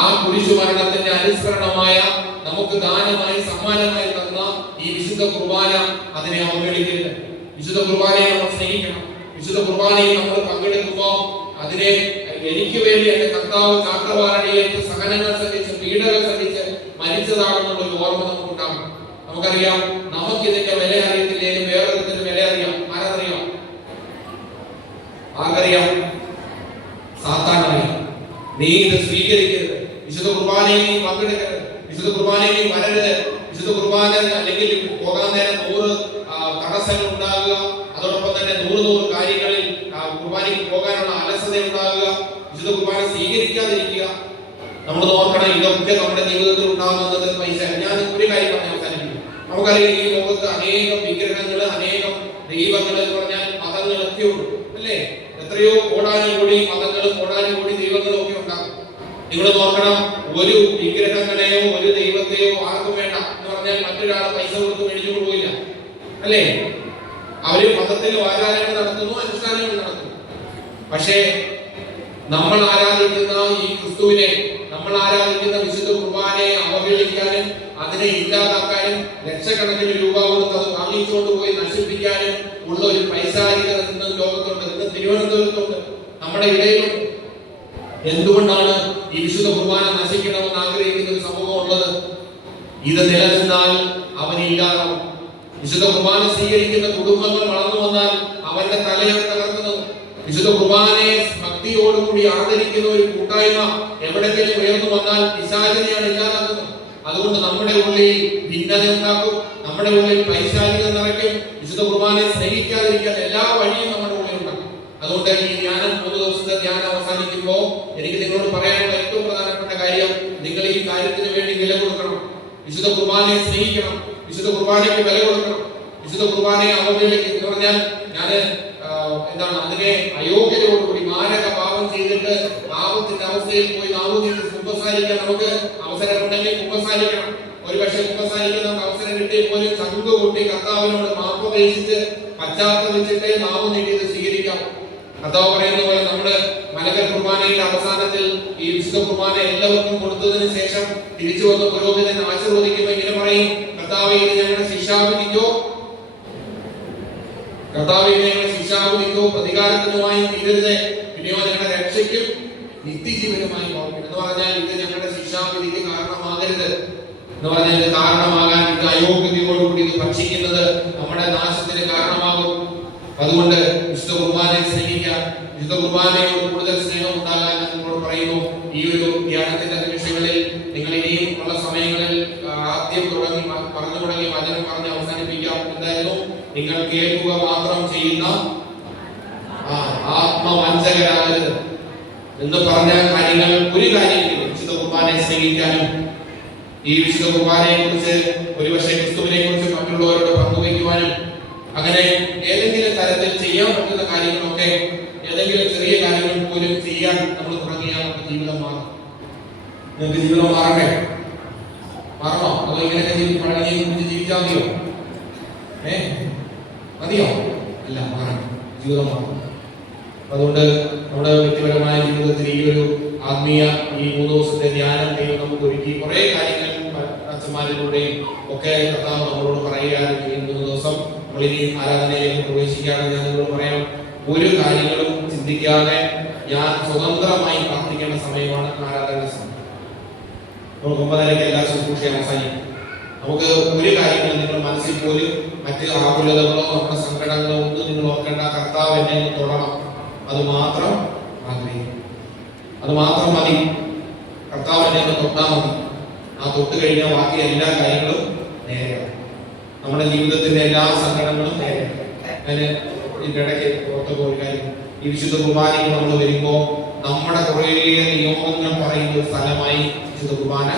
ആ കുരിശു മരണത്തിന്റെ അനുസ്മരണമായ, നമുക്ക് ദാനമായി സമ്മാനമായി തന്ന ഈ വിശുദ്ധ കുർബാന, അതിനെ അവഗണിക്കരുത്. വിശുദ്ധ കുർബാനയെ നമ്മൾ സ്നേഹിക്കണം. വിശുദ്ധ കുർബാനയിൽ നമ്മൾ പങ്കെടുക്കുമ്പോൾ അതിനെ എനിക്ക് വേണ്ടി എന്റെ കർത്താവ് ചാക്രവാരണിയിലേക്ക് സഹനങ്ങൾ സഹിച്ച്, പീഡകൾ സഹിച്ച് മരിച്ചതാണെന്നുള്ള ഒരു ഓർമ്മ നമുക്കുണ്ടാകും. നമുക്കറിയാം, നമുക്കിതിന്റെ വില അറിയത്തില്ലെങ്കിലും വേറൊരുത്തിന് വില അറിയാം. ആരറിയാം? ആർക്കറിയാം? സാത്താനറിയാം. നീ ഇത് സ്വീകരിക്കരുത്, വിശുദ്ധ കുർബാനയിൽ നീ പങ്കെടുക്കരുത്, വിശുദ്ധ കുർബാനയിൽ നീ വരരുത്, വിശുദ്ധ കുർബാന അല്ലെങ്കിൽ പോകാൻ നേരം 100 തടസ്സങ്ങൾ ഉണ്ടാകുക, അതോടൊപ്പം തന്നെ 100 കാര്യങ്ങളിൽ കുർബാനയ്ക്ക് പോകാനുള്ള അലസത ഉണ്ടാകുക, വിശുദ്ധ കുർബാന സ്വീകരിക്കാതിരിക്കുക. നമ്മൾ ഓർക്കണം, ഇതൊക്കെ നമ്മുടെ ജീവിതത്തിൽ ഉണ്ടാകുന്നത് പൈസ. ഞാൻ ഒരു കാര്യം പറഞ്ഞ് അവസാനിപ്പിക്കും. നമുക്കറിയാം ഈ ലോകത്ത് അനേകം വിഗ്രഹങ്ങൾ, അനേകം ദൈവങ്ങൾ എന്ന് പറഞ്ഞാൽ മതങ്ങളൊക്കെ ഉണ്ട് അല്ലേ? എത്രയോ കോടാനുകൂടി മതങ്ങളും കോടാനുകൂടി ദൈവങ്ങളും ഒക്കെ ഉണ്ടാകും. നിങ്ങൾ നോക്കണം, ഒരു വിഗ്രഹങ്ങളെയോ ഒരു ദൈവത്തെയോ ആർക്കും വേണ്ട എന്ന് പറഞ്ഞാൽ മറ്റൊരാൾ പൈസ കൊടുത്ത് മേടിച്ചുകൊണ്ട് പോയില്ല അല്ലേ? അവര് മതത്തിലും ആചാരങ്ങൾ നടത്തുന്നു, അനുഷ്ഠാനങ്ങൾ നടത്തുന്നു. പക്ഷേ നമ്മൾ ആരാധിക്കുന്ന ഈ ക്രിസ്തുവിനെ, നമ്മൾ ആരാധിക്കുന്ന വിശുദ്ധ കുർബാനയെ അവഹേളിക്കാനും അതിനെ ഇല്ലാതാക്കാനും ലക്ഷക്കണക്കിന് രൂപ കൊടുത്ത് അത് വാങ്ങിച്ചുകൊണ്ട് പോയി നശിപ്പിക്കാനും ഉള്ള ഒരു പൈശാചികത ഇന്നും ലോകത്തുണ്ട്, ഇന്ന് തിരുവനന്തപുരത്തുണ്ട്, നമ്മുടെ ഇടയിലുണ്ട്. എന്തുകൊണ്ടാണ് ഈ വിശുദ്ധ കുർബാന നശിക്കണമെന്ന് ആഗ്രഹിക്കുന്ന ഒരു സമൂഹം ഉള്ളത്? ഇത് നിലനിന്നാൽ അവന് ഇല്ലാതാവും. വിശുദ്ധ കുർബാന സ്വീകരിക്കുന്ന കുടുംബങ്ങൾ വളർന്നു വന്നാൽ അവന്റെ തലയാണ് തകർക്കുന്നത്. വിശുദ്ധ കുർബാനയെ ഭക്തിയോടുകൂടി ആദരിക്കുന്ന ഒരു കൂട്ടായ്മ എവിടെയെങ്കിലും ഉയർന്നു വന്നാൽ പിശാചിനെയാണ് ഇല്ലാതാക്കുന്നത്. അതുകൊണ്ട് നമ്മുടെ ഉള്ളിൽ ഭിന്നത ഉണ്ടാക്കും, നമ്മുടെ ഉള്ളിൽ പൈശാചികം നിറയ്ക്കും. വിശുദ്ധ കുർബാനയെ സ്നേഹിക്കാതിരിക്കാൻ എല്ലാ വഴിയും നമ്മുടെ ഉള്ളിൽ ഉണ്ടാക്കും. അതുകൊണ്ട് ഈ ധ്യാനം 3 ദിവസത്തെ ധ്യാനം അവസാനിക്കുമ്പോൾ എനിക്ക് നിങ്ങളോട് പറയാനുള്ള ഏറ്റവും പ്രധാനപ്പെട്ട കാര്യം, നിങ്ങൾ ഈ കാര്യത്തിന് വേണ്ടി വില കൊടുക്കണം. വിശുദ്ധ കുർബാനയെ സ്നേഹിക്കണം, വിശുദ്ധ കുർബാനയ്ക്ക് വില കൊടുക്കണം. വിശുദ്ധ കുർബാനയെ അവഹേളിക്കും എന്ന് പറഞ്ഞാൽ അതിനെ അയോഗ്യതയോടുകൂടി മാരക പാപം ചെയ്തിട്ട് പാപത്തിന്റെ അവസ്ഥയിൽ പോയി നാവുനീട്ടി കുമ്പസാരിക്കാൻ നമുക്ക് അവസരമുണ്ടെങ്കിൽ കുമ്പസാരിക്കണം. ഒരുപക്ഷെ കുമ്പസാരിക്കാൻ നമുക്ക് അവസരം കിട്ടിയ പോലും ചങ്ക് കൂട്ടി കർത്താവിനോട് മാപ്പപേക്ഷിച്ച് പശ്ചാത്തപിച്ചിട്ട് നാവ് നീട്ടിയത് സ്വീകരിക്കാം. കർത്താവ് പറയുന്ന പോലെ നമ്മുടെ മലങ്കര കുർബാനയുടെ അവസാനത്തിൽ ഈ വിശുദ്ധ കുർബാന എല്ലാവർക്കും കൊടുത്തതിന് ശേഷം തിരിച്ചു വന്ന പുരോഹിതൻ ആശീർവദിക്കുമ്പോൾ ഇങ്ങനെ പറയും, കർത്താവേ ഇത് ഞങ്ങളുടെ ശിക്ഷാവിധിക്കോ പ്രതികാരത്തിനുമായി തീരരുത്, പിന്നെയോ ഞങ്ങളുടെ രക്ഷയ്ക്കും നിത്യജീവനുമായി ഓർക്കണം എന്ന് പറഞ്ഞാൽ ഇത് ഞങ്ങളുടെ ശിക്ഷാവിധിക്ക് കാരണമാകരുത് എന്ന് പറഞ്ഞാൽ ഇത് കാരണമാകാൻ, ഇത് അയോഗ്യതയോടുകൂടി ഇത് ഭക്ഷിക്കുന്നത് നമ്മുടെ നാശത്തിന് കാരണമാകും. അതുകൊണ്ട് വിശുദ്ധ കുർബാനയെ സ്നേഹിക്കാം, വിശുദ്ധ കുർബാനയോട് കൂടുതൽ സ്നേഹം ഉണ്ടാകാൻ ഞാൻ നിങ്ങളോട് പറയുന്നു. ഈ ഒരു ധ്യാനത്തിന്റെ നിമിഷങ്ങളിൽ നിങ്ങൾ ഇനിയും ഉള്ള സമയങ്ങളിൽ ആദ്യം പറഞ്ഞു തുടങ്ങി വചനം പറഞ്ഞ് അവസാനിപ്പിക്കാം. എന്തായാലും നിങ്ങൾ കേൾക്കുക മാത്രം ചെയ്യുന്ന ആത്മവഞ്ചകരാകരുത് എന്ന് പറഞ്ഞ കാര്യങ്ങൾ ഒരു കാര്യമില്ല. വിശുദ്ധ കുർബാനയെ സ്നേഹിക്കാനും ഈ വിശുദ്ധ കുർബാനയെ കുറിച്ച് ഒരുപക്ഷെ ക്രിസ്തുവിനെ കുറിച്ച് മറ്റുള്ളവരോട് പങ്കുവയ്ക്കുവാനും അങ്ങനെ ഏതെങ്കിലും തരത്തിൽ ചെയ്യാൻ പറ്റുന്ന കാര്യങ്ങളൊക്കെ, ഏതെങ്കിലും ചെറിയ കാര്യങ്ങൾ പോലും ചെയ്യാൻ നമ്മൾ തുടങ്ങിയാൽ നമുക്ക് ജീവിതം മാറും. നിങ്ങൾക്ക് ജീവിതം മാറണ്ടേ? മാറണോ? അതോ ഇങ്ങനെയൊക്കെ ജീവിച്ചാൽ മതിയോ? മതിയോ? അല്ല, മാറണം. ജീവിതം മാറും. അതുകൊണ്ട് നമ്മുടെ വ്യക്തിപരമായ ജീവിതത്തിൽ ഈ ഒരു ആത്മീയ ഈ 3 ദിവസത്തെ ധ്യാനം നമുക്ക് ഒരുക്കി കുറെ കാര്യങ്ങൾ അച്ഛന്മാരിലൂടെയും ഒക്കെ കർത്താവ് നമ്മളോട് പറയുകയാണ്. ഈ 3 ദിവസം നമ്മളിനി ആരാധനയിലേക്ക് പ്രവേശിക്കുകയാണെന്ന് ഞാൻ നിങ്ങളോട് പറയാം. ഒരു കാര്യങ്ങളും ചിന്തിക്കാതെ ഞാൻ സ്വതന്ത്രമായി പ്രാർത്ഥിക്കേണ്ട സമയമാണ് ആരാധന സമയം. നമുക്ക് 9:30 എല്ലാ ശുശ്രൂഷയും അവസാനിക്കും. നമുക്ക് ഒരു കാര്യങ്ങളും നിങ്ങൾ മനസ്സിൽ പോലും മറ്റ് ആകുലതകളോ നമ്മുടെ സങ്കടങ്ങളോ ഒന്നും നിങ്ങൾ ഓർക്കേണ്ട. കർത്താവ് എന്നെ ഒന്ന് തൊടണം, അത് മാത്രം ആഗ്രഹിക്കും, അത് മാത്രം മതി. കർത്താവ് എന്നെ ഒന്ന് തൊട്ടാൽ മതി. ആ തൊട്ട് കഴിഞ്ഞാൽ ബാക്കി എല്ലാ കാര്യങ്ങളും നേരെയാണ്. നമ്മുടെ ജീവിതത്തിന്റെ എല്ലാ സങ്കടങ്ങളും നേരെയാണ്. അതിന് ഇതിന്റെ ഇടയ്ക്ക് ഓർത്തപ്പോൾ ഒരു കാര്യം, ഈ വിശുദ്ധ കുർബാനയ്ക്ക് നമ്മൾ വരുമ്പോൾ നമ്മുടെ കുറേ നിയോഗങ്ങൾ പറയുന്ന ഒരു സ്ഥലമായി വിശുദ്ധ കുർബാന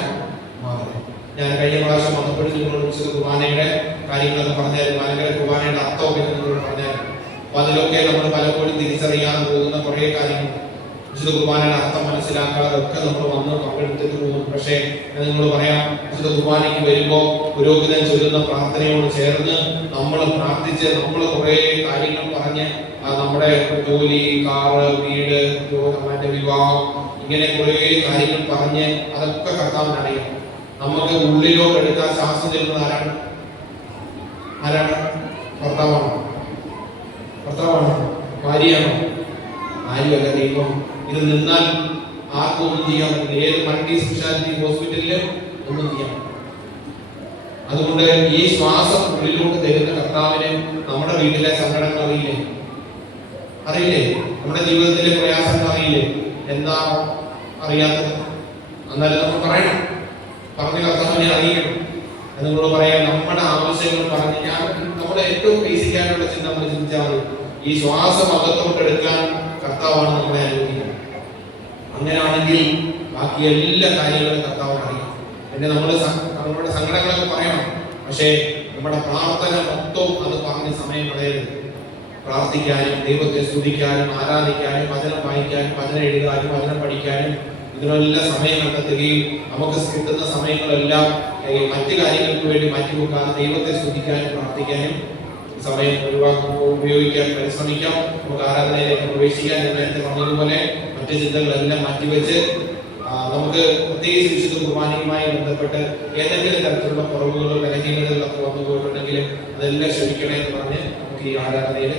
മാറും. ഞാൻ കഴിഞ്ഞ പ്രാവശ്യം വന്നപ്പോഴും നിങ്ങളോട് വിശുദ്ധ കുർബാനയുടെ കാര്യങ്ങളൊക്കെ പറഞ്ഞാലും മലങ്കര കുർബാനയുടെ അർത്ഥമൊക്കെ നിങ്ങളോട് പറഞ്ഞാലും അപ്പൊ അതിലൊക്കെ നമ്മൾ പലപ്പോഴും തിരിച്ചറിയാതെ പോകുന്ന കുറേ കാര്യങ്ങൾ, വിശുദ്ധ കുർബാനയുടെ അർത്ഥം മനസ്സിലാക്കാതെ ഒക്കെ നമ്മൾ വന്ന് പങ്കെടുത്തിട്ട് പോകും. പക്ഷേ ഞാൻ നിങ്ങളോട് പറയാം, വിശുദ്ധ കുർബാനയ്ക്ക് വരുമ്പോൾ പുരോഹിതൻ ചൊല്ലുന്ന പ്രാർത്ഥനയോട് ചേർന്ന് നമ്മൾ പ്രാർത്ഥിച്ച് നമ്മൾ കുറേ കാര്യങ്ങൾ പറഞ്ഞ് നമ്മുടെ ജോലി, കാറ്, വീട്, മറ്റേ വിവാഹം, ഇങ്ങനെ കുറേ കാര്യങ്ങൾ പറഞ്ഞ് അതൊക്കെ കർത്താവിനറിയാം. നമുക്ക് ഉള്ളിലോട്ട് എടുക്കാൻ ശ്വാസം ചെല്ലുന്നത് ആരാണ്? ഭർത്താവാണോ? ഭാര്യയാണോ? ആരുമല്ല, ദൈവം. ഇത് നിന്നാൽ ആർക്കും ഒന്നും ചെയ്യാൻ പറ്റില്ല. ഏത് മൾട്ടി സ്പെഷ്യാലിറ്റി ഹോസ്പിറ്റലിലും ഒന്നും ചെയ്യാൻ പറ്റില്ല. അതുകൊണ്ട് ഈ ശ്വാസം ഉള്ളിലോട്ട് തരുന്ന കർത്താവിന് നമ്മുടെ വീട്ടിലെ സങ്കടങ്ങൾ അറിയില്ലേ? നമ്മുടെ ജീവിതത്തിലെ പ്രയാസങ്ങൾ അറിയില്ലേ? എന്താ അറിയാത്തത്? എന്നാലും നമ്മൾ പറയണം, പറഞ്ഞ് കർത്താവിനെ അറിയിക്കണം. നിങ്ങളോട് പറയാം, നമ്മുടെ ആവശ്യങ്ങൾ പറഞ്ഞ് നമ്മുടെ ഏറ്റവും ബേസിക് ആയിട്ടുള്ള ചിന്ത നമ്മൾ ചിന്തിച്ചാൽ മതി. ഈ ശ്വാസം അകത്തോട്ടെടുക്കാൻ കർത്താവാണ് നമ്മളെ അനുവദിക്കുന്നത്. അങ്ങനെയാണെങ്കിൽ ബാക്കി എല്ലാ കാര്യങ്ങളും കർത്താവിന് അറിയാം. പിന്നെ നമ്മുടെ സങ്കടങ്ങളൊക്കെ പറയണം. പക്ഷേ നമ്മുടെ പ്രാർത്ഥന മൊത്തവും അത് പറഞ്ഞ് സമയം കളയരുത്. പ്രാർത്ഥിക്കാനും ദൈവത്തെ സ്തുതിക്കാനും ആരാധിക്കാനും വചനം വായിക്കാനും വചനം എഴുതാനും വചനം പഠിക്കാനും ഇതിനെല്ലാം സമയം കണ്ടെത്തുകയും നമുക്ക് കിട്ടുന്ന സമയങ്ങളെല്ലാം മറ്റു കാര്യങ്ങൾക്ക് വേണ്ടി മാറ്റിവെക്കാതെ ദൈവത്തെ സ്തുതിക്കാനും പ്രാർത്ഥിക്കാനും സമയം ഉപയോഗിക്കാൻ പരിശ്രമിക്കാം. നമുക്ക് ആരാധനയിലേക്ക് പ്രവേശിക്കാൻ നേരത്തെ പറഞ്ഞതുപോലെ മറ്റു ചിന്തകളെല്ലാം മാറ്റിവെച്ച് നമുക്ക് പ്രത്യേകിച്ച് വിശുദ്ധ കുർബാനയുമായി ബന്ധപ്പെട്ട് ഏതെങ്കിലും തരത്തിലുള്ള കുറവുകളോ ബലഹീനതകളൊക്കെ വന്നു പോയിട്ടുണ്ടെങ്കിൽ അതെല്ലാം ക്ഷമിക്കണേ എന്ന് പറഞ്ഞ് നമുക്ക് ഈ ആരാധനയിൽ